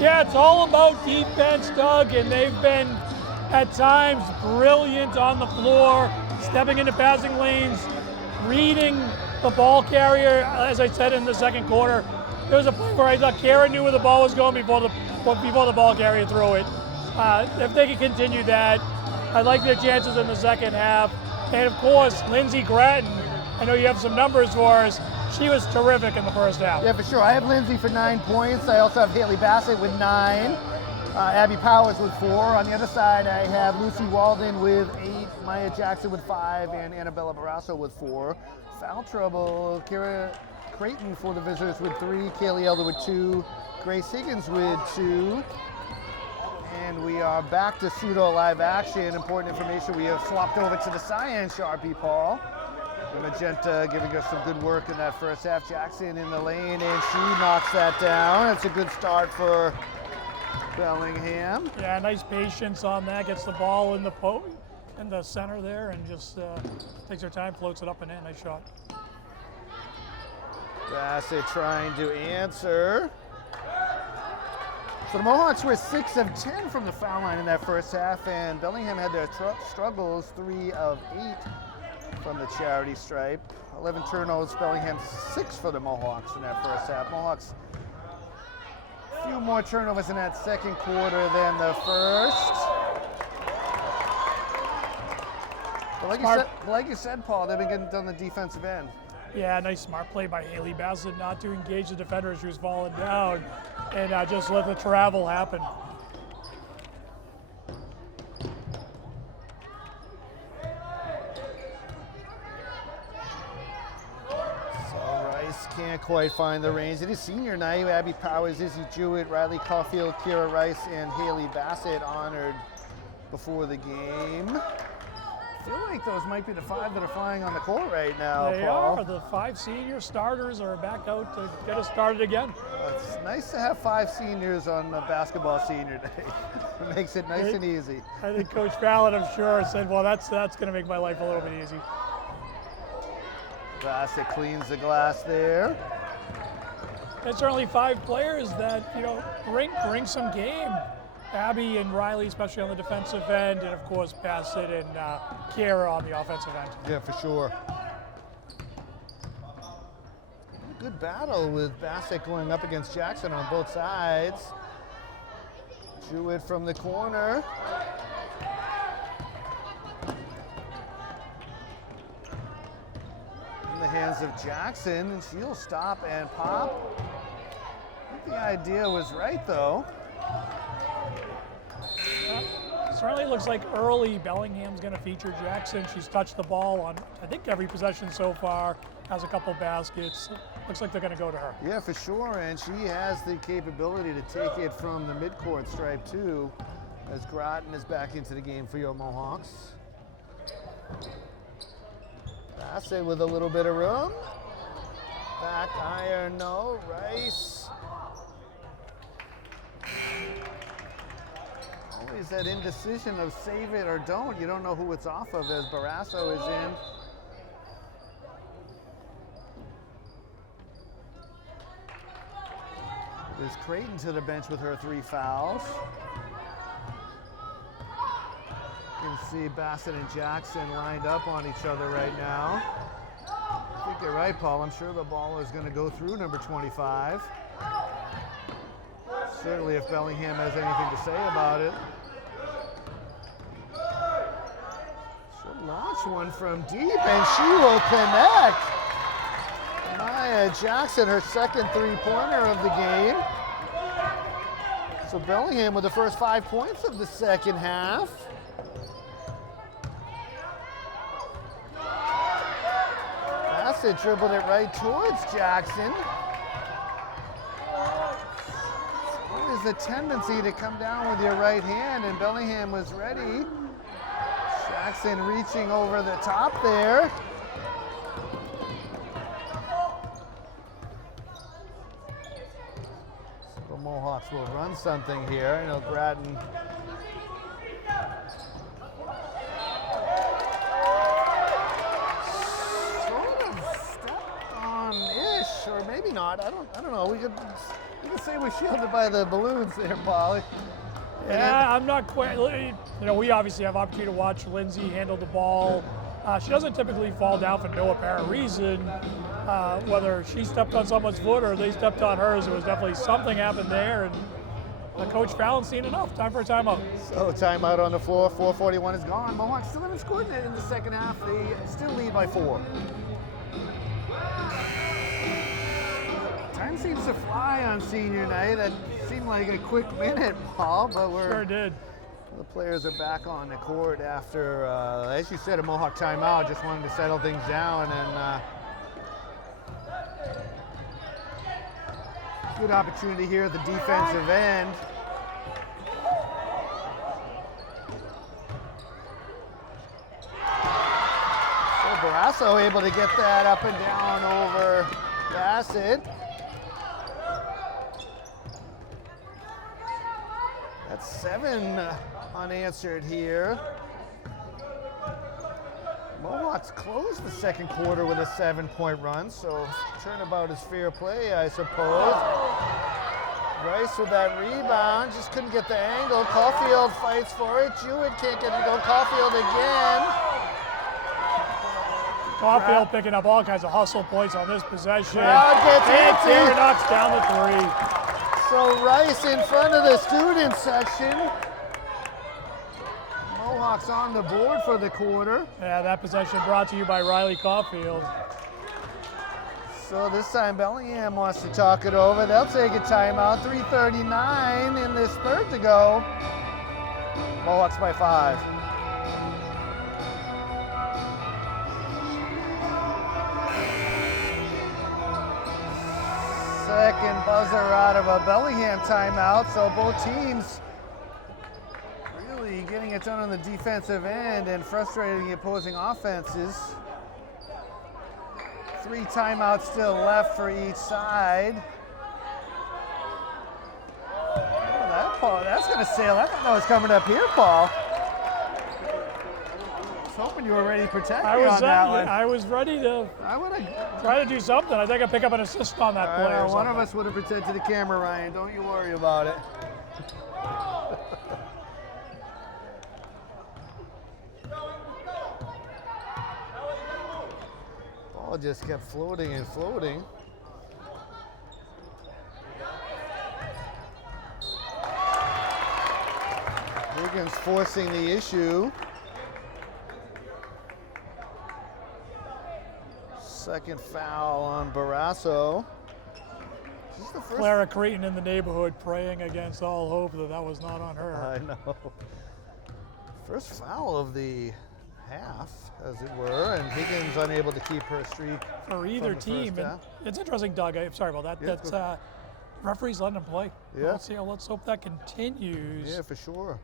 Yeah, it's all about defense, Doug, and they've been at times brilliant on the floor. stepping into passing lanes, reading the ball carrier. As I said in the second quarter, there was a point where I thought Kara knew where the ball was going before the ball carrier threw it. If they can continue that, I like their chances in the second half. And of course, Lindsey Gratton, I know you have some numbers for us. She was terrific in the first half. Yeah, for sure. I have Lindsay for 9 points. I also have Haley Bassett with 9. Abby Powers with 4. On the other side, I have Lucy Walden with 8, Maya Jackson with 5, and Annabella Barrasso with 4. Foul trouble, Kira Creighton for the visitors with 3, Kaylee Elder with 2, Grace Higgins with 2. And we are back to pseudo live action. Important information, we have swapped over to the Cyan Sharpie, Paul. Magenta giving us some good work in that first half. Jackson in the lane, and she knocks that down. It's a good start for Bellingham. Yeah, nice patience on that. Gets the ball in the center there, and just takes her time, floats it up and in. Nice shot. Bassett trying to answer. So the Mohawks were 6 of 10 from the foul line in that first half, and Bellingham had their struggles, 3 of 8 from the charity stripe. 11 turnovers, Bellingham 6 for the Mohawks in that first half. Mohawks a few more turnovers in that second quarter than the first. But like you said, Paul, they've been getting done the defensive end. Yeah, nice smart play by Haley Bassett not to engage the defender as she was falling down and just let the travel happen. Can't quite find the range. It is senior night. Abby Powers, Izzy Jewett, Riley Caulfield, Kira Rice, and Haley Bassett honored before the game. I feel like those might be the 5 that are flying on the court right now, They Paul. are. The 5 senior starters are back out to get us started again. It's nice to have 5 seniors on a basketball senior day. It makes it nice and easy. I think Coach Fallon, I'm sure, said, well, that's going to make my life a little bit easy. Bassett cleans the glass there. And certainly 5 players that, bring some game. Abby and Riley, especially on the defensive end, and of course Bassett and Kara on the offensive end. Yeah, for sure. Good battle with Bassett going up against Jackson on both sides. Jewett from the corner. In the hands of Jackson, and she'll stop and pop. I think the idea was right, though. Certainly looks like early Bellingham's going to feature Jackson. She's touched the ball on, I think, every possession so far, has a couple baskets. Looks like they're going to go to her. Yeah, for sure, and she has the capability to take it from the midcourt stripe, too, as Gratton is back into the game for your Mohawks. Bassett with a little bit of room. Back iron, no. Rice. Always that indecision of save it or don't. You don't know who it's off of as Barrasso is in. There's Creighton to the bench with her 3 fouls. You can see Bassett and Jackson lined up on each other right now. I think you're right, Paul. I'm sure the ball is going to go through number 25. Certainly if Bellingham has anything to say about it. She'll launch one from deep, and she will connect. Maya Jackson, her second 3-pointer of the game. So Bellingham with the first 5 points of the second half. Bassett dribbled it right towards Jackson. There's a tendency to come down with your right hand, and Bellingham was ready. Jackson reaching over the top there. So the Mohawks will run something here. I know Gratton. Or maybe not. I don't know. We could say we're shielded by the balloons there, Paul. Yeah, I'm not quite. We obviously have opportunity to watch Lindsay handle the ball She doesn't typically fall down for no apparent reason. Whether she stepped on someone's foot or they stepped on hers, it was definitely something happened there. And Coach Fallon's seen enough. Time for a timeout. So timeout on the floor. 4:41 is gone. Mohawks still haven't scored in the second half. They still lead by 4. Time seems to fly on senior night. That seemed like a quick minute, Paul, but Sure did. the players are back on the court after, as you said, a Mohawk timeout. Just wanted to settle things down, and good opportunity here at the defensive end. So Barrasso able to get that up and down over Bassett. That's 7 unanswered here. Mohawks closed the second quarter with a 7-point run, so turnabout is fair play, I suppose. Rice with that rebound, just couldn't get the angle. Caulfield fights for it. Jewett can't get it to go. Caulfield again. Caulfield picking up all kinds of hustle points on this possession. Crowd gets And antsy. Taylor knocks down the 3. So Rice in front of the student section. Mohawks on the board for the quarter. Yeah, that possession brought to you by Riley Caulfield. So this time Bellingham wants to talk it over. They'll take a timeout. 3:39 in this third to go. Mohawks by 5. Second buzzer out of a Bellingham timeout. So both teams really getting it done on the defensive end and frustrating the opposing offenses. 3 timeouts still left for each side. Oh, that's going to sail. I thought that was coming up here, Paul. I was hoping you were ready to protect me on that one. I was ready to I would have. try to do something. I think I pick up an assist on that play. Or One of something. us would have protected the camera, Ryan. Don't you worry about it. Ball just kept floating and floating. Higgins forcing the issue. Second foul on Barrasso. Is this the first? Clara Creighton in the neighborhood praying against all hope that was not on her. I know. First foul of the half, as it were, and Higgins unable to keep her streak For either from the team. first And half. it's interesting, Doug. I'm sorry about that. Yeah, That's referees letting them play. Yeah. Let's hope that continues. Yeah, for sure.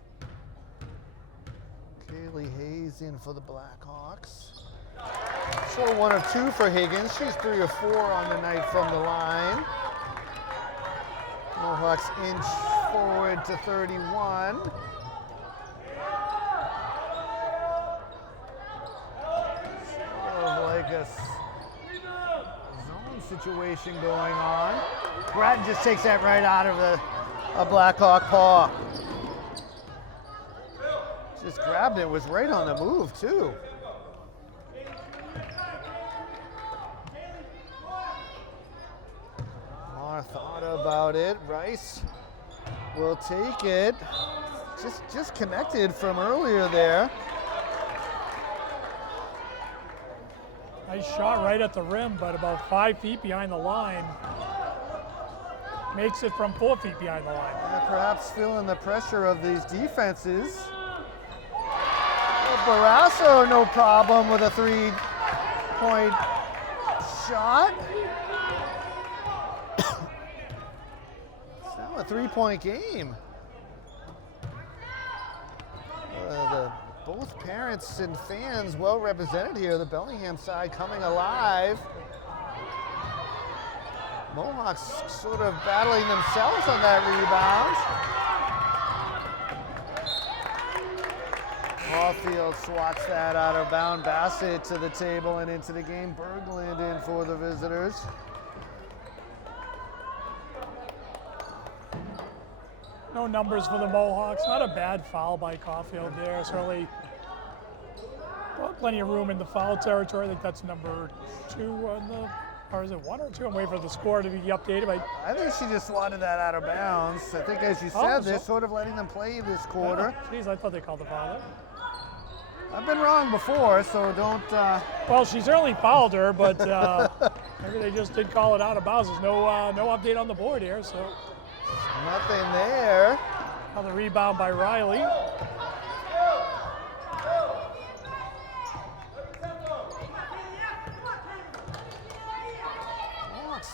Kaylee Hayes in for the Blackhawks. So 1 of 2 for Higgins. She's 3 or 4 on the night from the line. Mohawks inch forward to 31. Sort of like a zone situation going on. Bratton just takes that right out of a Blackhawk paw. Just grabbed it, was right on the move too. More thought about it. Rice will take it. Just connected from earlier there. Nice shot right at the rim, but about 5 feet behind the line. Makes it from 4 feet behind the line. Perhaps feeling the pressure of these defenses. Barrasso, no problem with a 3-point shot. It's now a 3-point game. Both parents and fans well represented here. The Bellingham side coming alive. Mohawks sort of battling themselves on that rebound. Caulfield swats that out of bound. Bassett to the table and into the game. Berglund in for the visitors. No numbers for the Mohawks. Not a bad foul by Caulfield there. Certainly plenty of room in the foul territory. I think that's number 2 on the, or is it 1 or 2? I'm waiting for the score to be updated. I think she just swatted that out of bounds. I think, as you said, they're sort of letting them play this quarter. Geez, I thought they called the foul. I've been wrong before, so don't. Well, she certainly fouled her, but maybe they just did call it out of bounds. There's no update on the board here, so. Nothing there. Another rebound by Riley.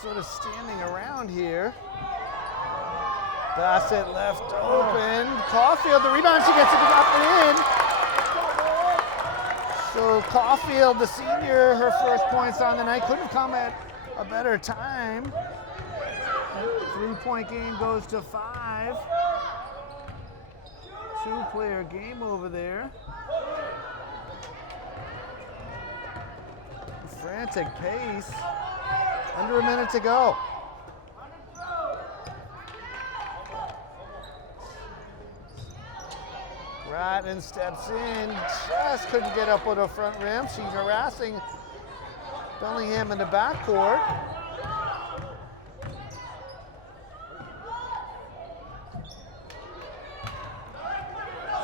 Sort of standing around here. Bassett left open. Caulfield, the rebound, she gets it up and in. So Caulfield, the senior, her first points on the night, couldn't come at a better time. 3-point game goes to 5. 2-player game over there. Frantic pace. Under a minute to go. Grattan steps in, just couldn't get up with her front rim. She's harassing Bellingham in the backcourt.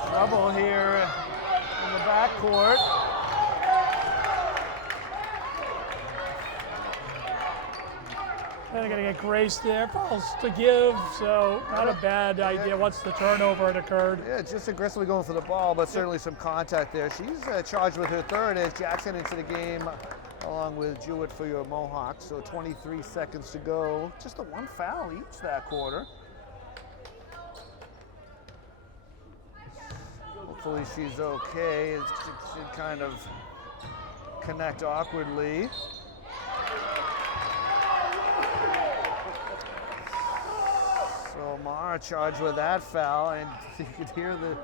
Trouble here in the backcourt. They're going to get Grace there. Fouls to give, so not a bad idea once the turnover had occurred. Yeah, just aggressively going for the ball, but certainly some contact there. She's charged with her third as Jackson into the game, along with Jewett for your Mohawks. So 23 seconds to go. Just the 1 foul each that quarter. Hopefully she's okay. It should kind of connect awkwardly. So Mara charged with that foul, and you could hear the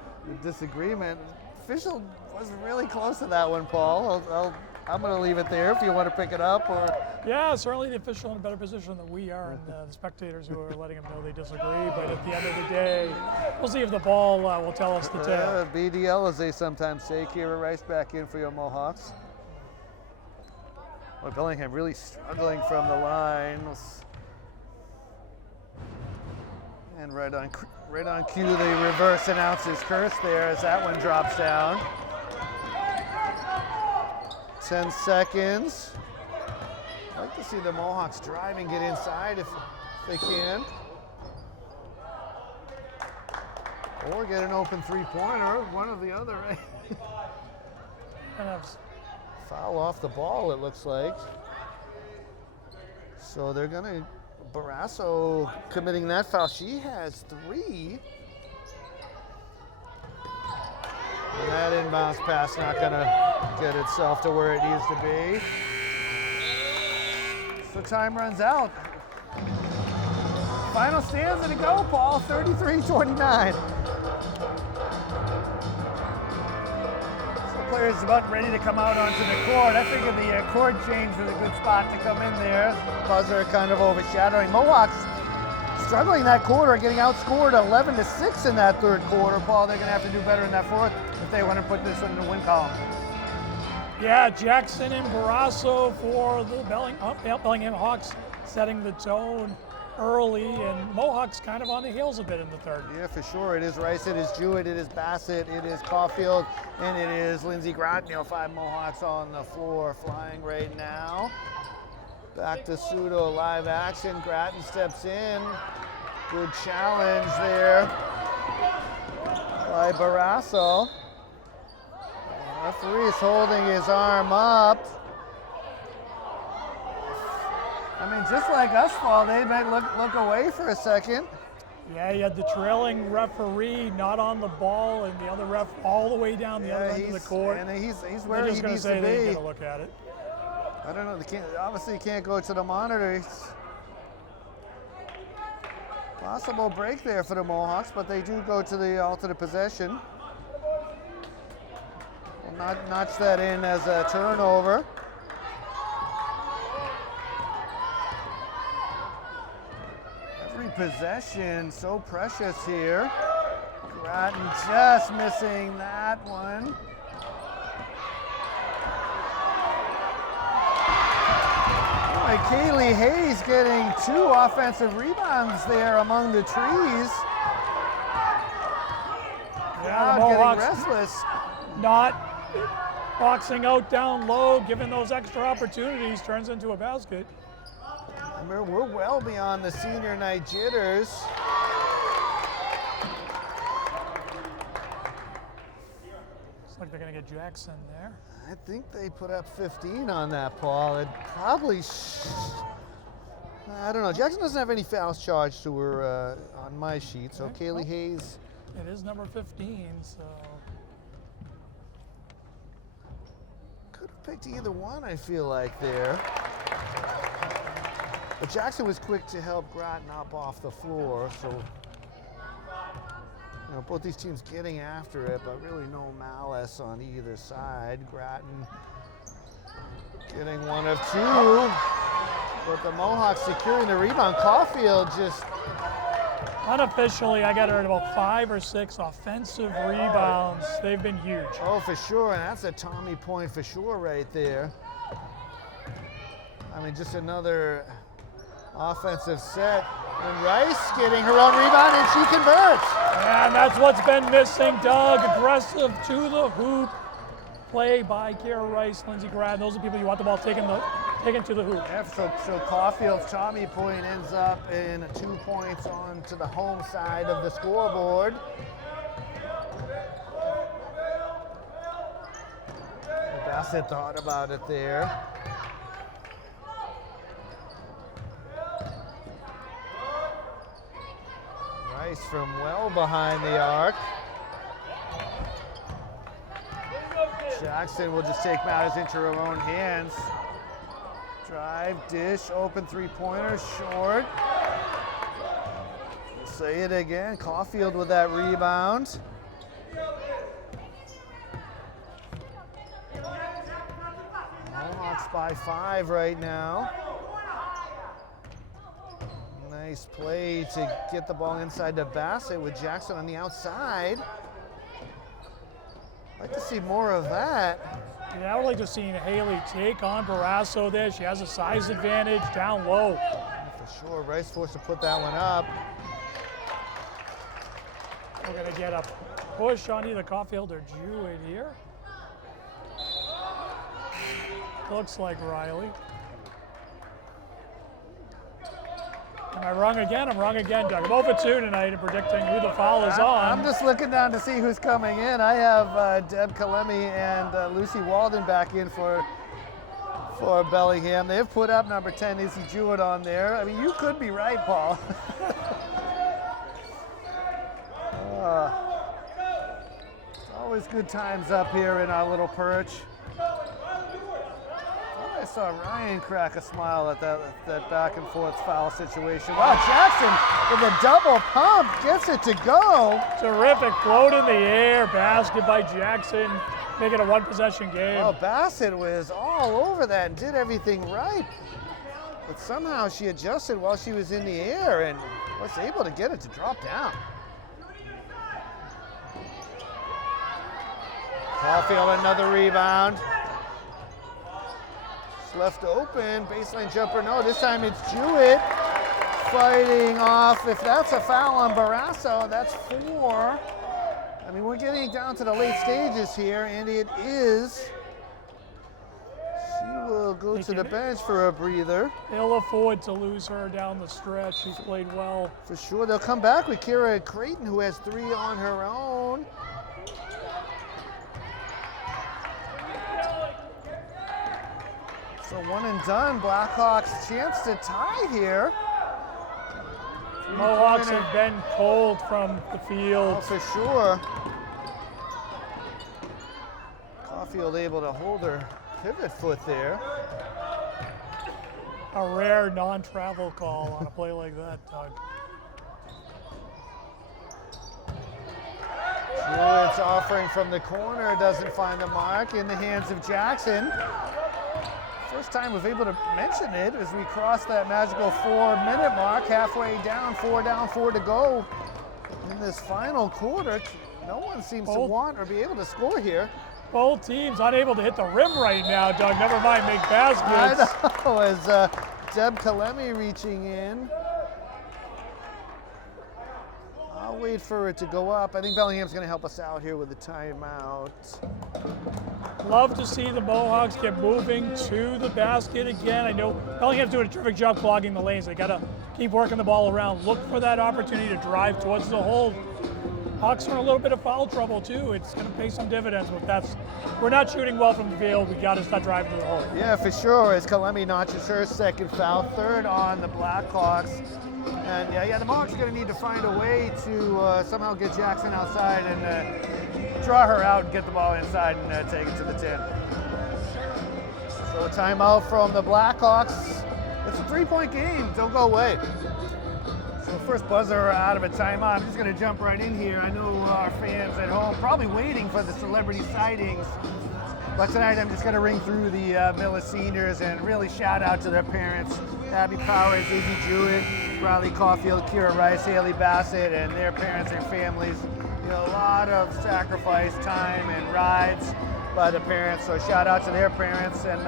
disagreement. Official was really close to that one, Paul. I'm going to leave it there if you want to pick it up. Or yeah, certainly the official in a better position than we are, and the spectators who are letting them know they disagree. But at the end of the day, we'll see if the ball will tell us the tale. BDL, as they sometimes say. Kira Rice back in for your Mohawks. Well, Bellingham really struggling from the line. And right on cue, the reverse announcer's curse there as that one drops down. 10 seconds. I'd like to see the Mohawks drive and get inside if they can. Or get an open three-pointer, one or the other, right? Foul off the ball, it looks like. So they're gonna, Barrasso committing that foul. She has 3. And that inbounds pass not gonna get itself to where it needs to be. So time runs out. Final stanza to go, Paul, 33-29. So players about ready to come out onto the court. I figured the chord change was a good spot to come in there. Buzzer kind of overshadowing. Mohawks struggling that quarter, getting outscored 11-6 in that third quarter. Paul, they're gonna have to do better in that fourth if they want to put this in the win column. Yeah, Jackson and Barrasso for the Bellingham Hawks setting the tone early, and Mohawks kind of on the heels a bit in the third. Yeah, for sure. It is Rice, it is Jewett, it is Bassett, it is Caulfield, and it is Lindsey Grattan. 5 Mohawks on the floor flying right now. Back to pseudo live action. Grattan steps in. Good challenge there by Barrasso. The referee is holding his arm up. I mean, just like us, Paul, they might look away for a second. Yeah, you had the trailing referee not on the ball, and the other ref all the way down the other end of the court. And he's where he needs to be. They're going to look at it. I don't know. They obviously can't go to the monitor. Possible break there for the Mohawks, but they do go to the alternate possession. We'll not notch that in as a turnover. Every possession so precious here. Grattan just missing that one. Boy, Kaylee Hayes getting 2 offensive rebounds there among the trees. Yeah, the Getting Mohawks restless. not boxing out down low, given those extra opportunities, turns into a basket. We're well beyond the senior night jitters. Looks like they're going to get Jackson there. I think they put up 15 on that, Paul. It probably, I don't know. Jackson doesn't have any fouls charged to her on my sheet, so Okay, Kaylee well, Hayes. It is number 15, so. Could have picked either one, I feel like, there. But Jackson was quick to help Groton up off the floor, so you know, both these teams getting after it, but really no malice on either side. Groton getting 1 of 2, but the Mohawks securing the rebound. Caulfield just Unofficially, I got her at about 5 or 6 offensive rebounds. They've been huge. oh, for sure, and that's a Tommy point for sure right there. I mean, just another offensive set. And Rice getting her own rebound, and she converts. And that's what's been missing, Doug. Aggressive to the hoop. Play by Kara Rice, Lindsey Grad. Those are people you want the ball taken to the hoop. Yeah, so Caulfield's Tommy point ends up in 2 points onto the home side of the scoreboard. Bassett thought about it there. Rice from well behind the arc. Jackson will just take matters into her own hands. Drive, dish, open 3-pointer, short. We'll say it again, Caulfield with that rebound. Mohawks by 5 right now. Nice play to get the ball inside to Bassett with Jackson on the outside. I'd like to see more of that. Yeah, I would like to see Haley take on Barrasso there. She has a size advantage down low. For sure, Rice forced to put that one up. We're going to get a push on either Caulfield or Jewett here. Looks like Riley. Am I wrong again? I'm wrong again, Doug. I'm 0 for 2 tonight in predicting who the foul is on. I'm just looking down to see who's coming in. I have Deb Kalemi and Lucy Walden back in for Bellingham. They've put up number 10, Izzy Jewett, on there. I mean, you could be right, Paul. It's always good times up here in our little perch. I saw Ryan crack a smile at that back and forth foul situation. Wow, Jackson with a double pump gets it to go. Terrific float in the air, basket by Jackson, make it a 1-possession game. Oh, Bassett was all over that and did everything right. But somehow she adjusted while she was in the air and was able to get it to drop down. Caulfield another rebound. Left open, baseline jumper, no, this time it's Jewett fighting off. If that's a foul on Barrasso, that's 4. I mean, we're getting down to the late stages here, and it is. She will go to the bench for a breather. They'll afford to lose her down the stretch. She's played well. For sure, they'll come back with Kira Creighton, who has 3 on her own. So 1 and done, Blackhawks chance to tie here. Mohawks have been cold from the field. Oh, for sure. Caulfield able to hold her pivot foot there. A rare non-travel call on a play like that, Doug. Jewett's offering from the corner, doesn't find the mark, in the hands of Jackson. First time we've able to mention it as we cross that magical 4-minute mark, halfway down, 4 to go in this final quarter. No one seems to want or be able to score here. Both teams unable to hit the rim right now, Doug. Never mind make baskets. I know, as Deb Kalemi reaching in. I'll wait for it to go up. I think Bellingham's going to help us out here with the timeout. Love to see the Mohawks get moving to the basket again. I know Bellingham's doing a terrific job clogging the lanes. They got to keep working the ball around. Look for that opportunity to drive towards the hole. Hawks are in a little bit of foul trouble too. It's going to pay some dividends, but we're not shooting well from the field. We got to start driving to the hole. Yeah, for sure. As Kalemi notches her second foul, third on the Blackhawks. And yeah, the Mohawks are going to need to find a way to somehow get Jackson outside and draw her out and get the ball inside and take it to the 10. So a timeout from the Blackhawks. It's a 3-point game. Don't go away. So first buzzer out of a timeout. I'm just going to jump right in here. I know our fans at home probably waiting for the celebrity sightings. But tonight I'm just going to ring through the Millis seniors and really shout out to their parents. Abby Powers, Izzy Jewett, Riley Caulfield, Kira Rice, Haley Bassett, and their parents and families. You know, a lot of sacrifice, time, and rides by the parents. So shout out to their parents and,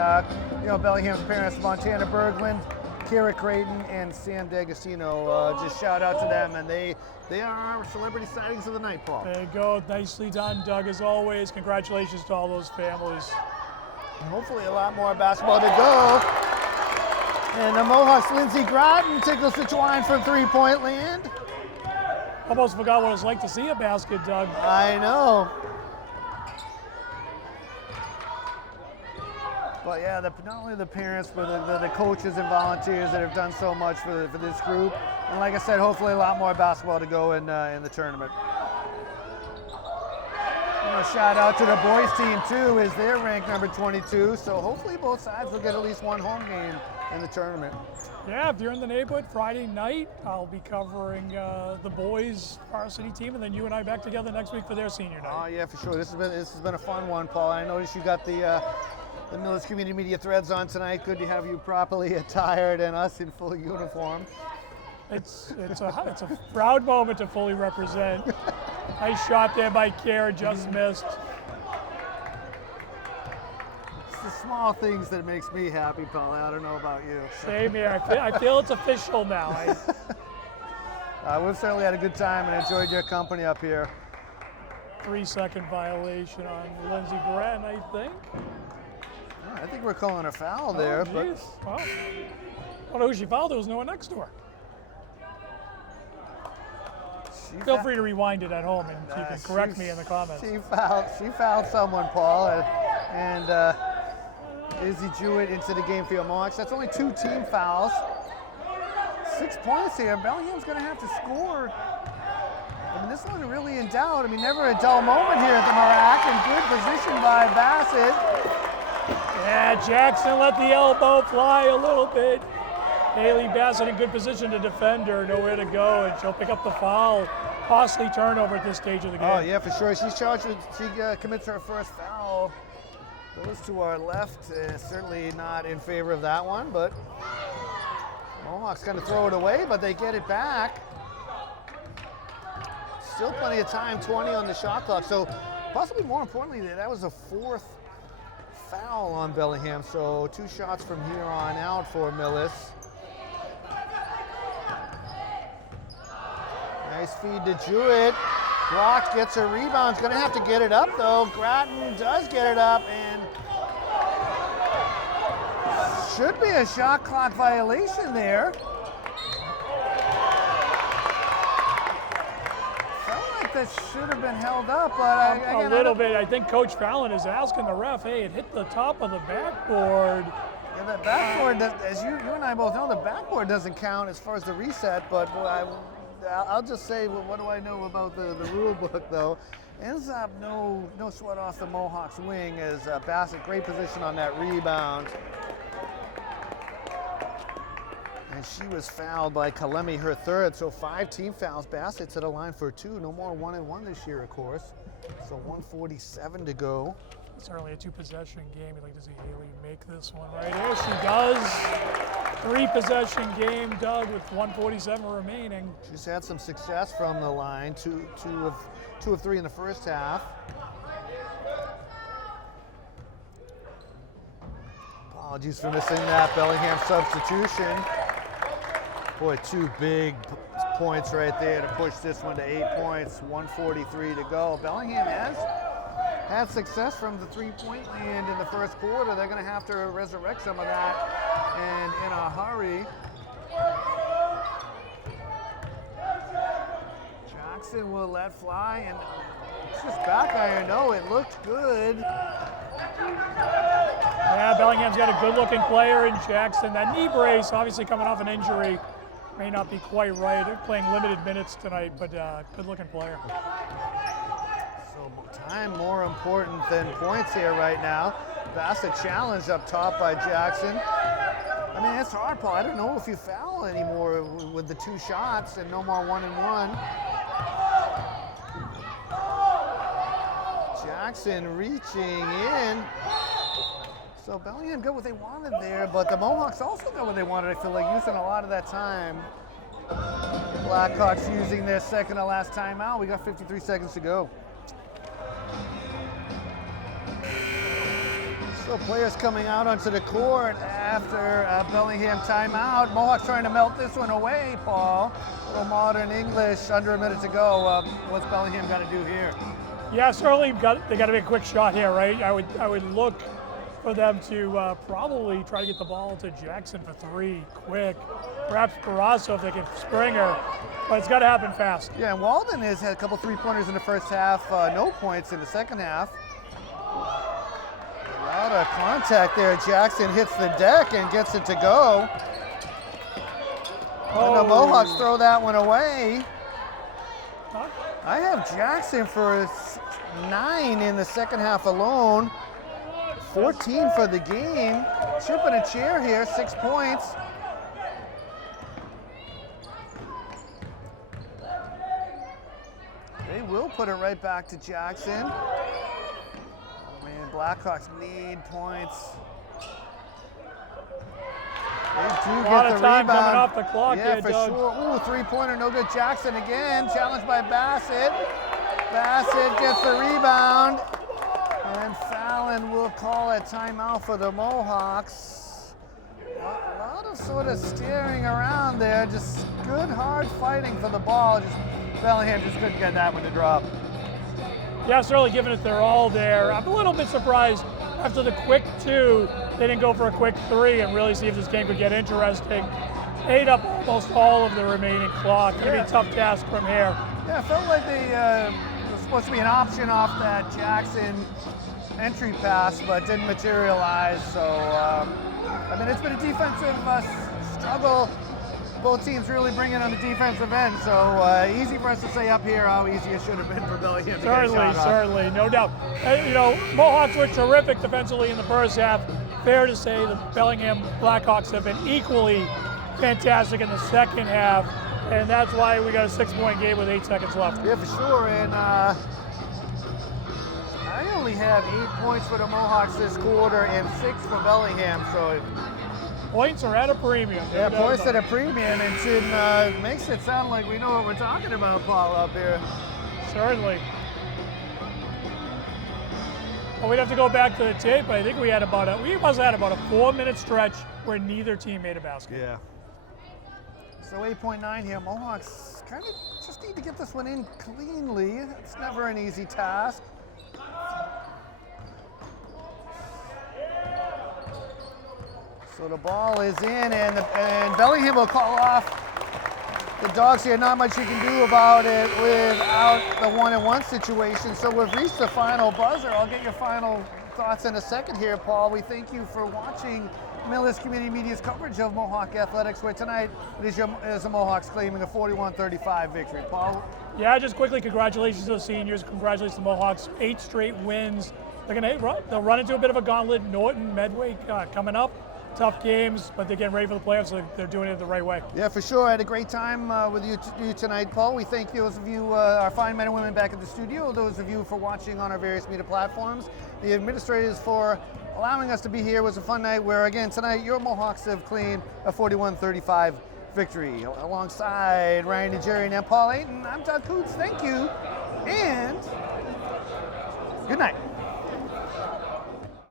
Bellingham's parents, Montana Berglund, Kira Creighton, and Sam D'Agostino. Just shout out to them, and they are our celebrity sightings of the night, Paul. There you go. Nicely done, Doug, as always. Congratulations to all those families. And hopefully a lot more basketball to go. And the Mohawks' Lindsey Groton tickles the twine from three-point land. Almost forgot what it was like to see a basket, Doug. I know. But yeah, not only the parents, but the coaches and volunteers that have done so much for this group. And like I said, hopefully a lot more basketball to go in the tournament. Shout out to the boys team too, as they're ranked number 22. So hopefully both sides will get at least one home game in the tournament. Yeah, if you're in the neighborhood Friday night, I'll be covering the boys varsity team, and then you and I back together next week for their senior night. Oh yeah, for sure. This has been a fun one, Paul. I noticed you got the Millis Community Media threads on tonight. Good to have you properly attired and us in full uniform. It's a proud moment to fully represent. Nice shot there by Kara, just missed. It's the small things that makes me happy, Paul. I don't know about you. Same here. I feel it's official now. We've certainly had a good time and enjoyed your company up here. 3-second violation on Lindsey Groton, I think. I think we're calling a foul there. But well, I don't know who she fouled. There was no one next to her. Feel free to rewind it at home, and you can correct me in the comments. She fouled someone, Paul, and Izzy Jewett into the game for your Mohawks. That's only 2 team fouls. 6 points here. Bellingham's going to have to score. I mean, this one really in doubt. I mean, never a dull moment here at the Marac, and good position by Bassett. Yeah, Jackson let the elbow fly a little bit. Haley Bassett in good position to defend her, nowhere to go, and she'll pick up the foul. Costly turnover at this stage of the game. Oh yeah, for sure. She's charged with, she commits her first foul. Those to our left, certainly not in favor of that one, but Mohawks kind of throw it away, but they get it back. Still plenty of time, 20 on the shot clock. So possibly more importantly, that was a 4th foul on Bellingham. So 2 shots from here on out for Millis. Nice feed to Jewett. Brock gets her rebound. Going to have to get it up though. Groton does get it up, and should be a shot clock violation there. Felt like that should have been held up, but a little bit. I think Coach Fallon is asking the ref, hey, it hit the top of the backboard. Yeah, the backboard, as you and I both know, the backboard doesn't count as far as the reset, but I'll just say, what do I know about the rule book, though? Ends up no sweat off the Mohawks wing as Bassett, great position on that rebound. And she was fouled by Kalemi, her 3rd, so 5 team fouls. Bassett to the line for 2. No more 1-and-1 this year, of course. So 1:47 to go. Certainly a 2-possession game. You'd like to see Haley make this one right here. She does. 3-possession game, Doug, with 1:47 remaining. She's had some success from the line. Two of 3 in the first half. Apologies for missing that Bellingham substitution. Boy, 2 big points right there to push this one to 8 points, 1:43 to go. Bellingham has had success from the 3-point land in the first quarter. They're going to have to resurrect some of that, and in a hurry. Jackson will let fly, and it's just back iron. No, it looked good. Yeah, Bellingham's got a good-looking player in Jackson. That knee brace, obviously coming off an injury, may not be quite right. They're playing limited minutes tonight, but good-looking player. So time more important than points here right now. Bassett challenged up top by Jackson. I mean, it's hard, Paul. I don't know if you foul anymore with the 2 shots and no more 1-and-1. Jackson reaching in. So Bellingham got what they wanted there, but the Mohawks also got what they wanted, I feel like, using a lot of that time. The Blackhawks using their second to last timeout. We got 53 seconds to go. So players coming out onto the court after a Bellingham timeout. Mohawks trying to melt this one away, Paul. A little modern English, under a minute to go. What's Bellingham got to do here? Yeah, certainly they got to make a quick shot here, right? I would look for them to probably try to get the ball to Jackson for 3 quick. Perhaps Barrasso if they can spring her, but it's got to happen fast. Yeah, and Walden has had a couple 3-pointers in the first half, no points in the second half. A lot of contact there. Jackson hits the deck and gets it to go. And the Mohawks throw that one away. Huh? I have Jackson for 9 in the second half alone. 14 for the game. Chipping a chair here, 6 points. They will put it right back to Jackson. Oh man, Blackhawks need points. They do A lot get of the time rebound. coming off the clock Yeah, here, for Doug. sure. Ooh, 3-pointer, no good. Jackson again, challenged by Bassett. Bassett gets the rebound. And Fallon will call a timeout for the Mohawks. A lot of sort of staring around there, just good hard fighting for the ball. Just Bellingham just couldn't get that one to drop. Yeah, certainly giving it their all there. I'm a little bit surprised after the quick 2, they didn't go for a quick 3 and really see if this game could get interesting. Ate up almost all of the remaining clock. Gonna be a tough task from here. Yeah, it felt like they was supposed to be an option off that Jackson entry pass, but didn't materialize. So, I mean, it's been a defensive struggle. Both teams really bringing on the defensive end. So easy for us to say up here how easy it should have been for Bellingham. Certainly, no doubt. You know, Mohawks were terrific defensively in the first half. Fair to say the Bellingham Blackhawks have been equally fantastic in the second half, and that's why we got a 6-point game with 8 seconds left. Yeah, for sure. And I only have 8 points for the Mohawks this quarter and 6 for Bellingham. So Points are at a premium. yeah, points at a premium, and it makes it sound like we know what we're talking about, Paul, up here. Certainly. Well, we'd have to go back to the tape. I think we must have had about a 4-minute stretch where neither team made a basket. Yeah. So 8.9 here. Mohawks kind of just need to get this one in cleanly. It's never an easy task. So the ball is in, and Bellingham will call off the Dogs here. Not much you can do about it without the 1-and-1 situation. So we've reached the final buzzer. I'll get your final thoughts in a second here, Paul. We thank you for watching Millis Community Media's coverage of Mohawk Athletics, where tonight it is the Mohawks claiming a 41-35 victory. Paul? Yeah, just quickly, congratulations to the seniors. Congratulations to the Mohawks. 8 straight wins. They'll run into a bit of a gauntlet. Norton, Medway coming up. Tough games, but they're getting ready for the playoffs, so they're doing it the right way. Yeah, for sure. I had a great time with you tonight, Paul. We thank those of you, our fine men and women back at the studio, those of you for watching on our various media platforms, the administrators for allowing us to be here. It was a fun night where, again, tonight your Mohawks have claimed a 41-35 victory. Alongside Ryan and Jerry and Paul Ayton, I'm Doug Coots. Thank you, and good night.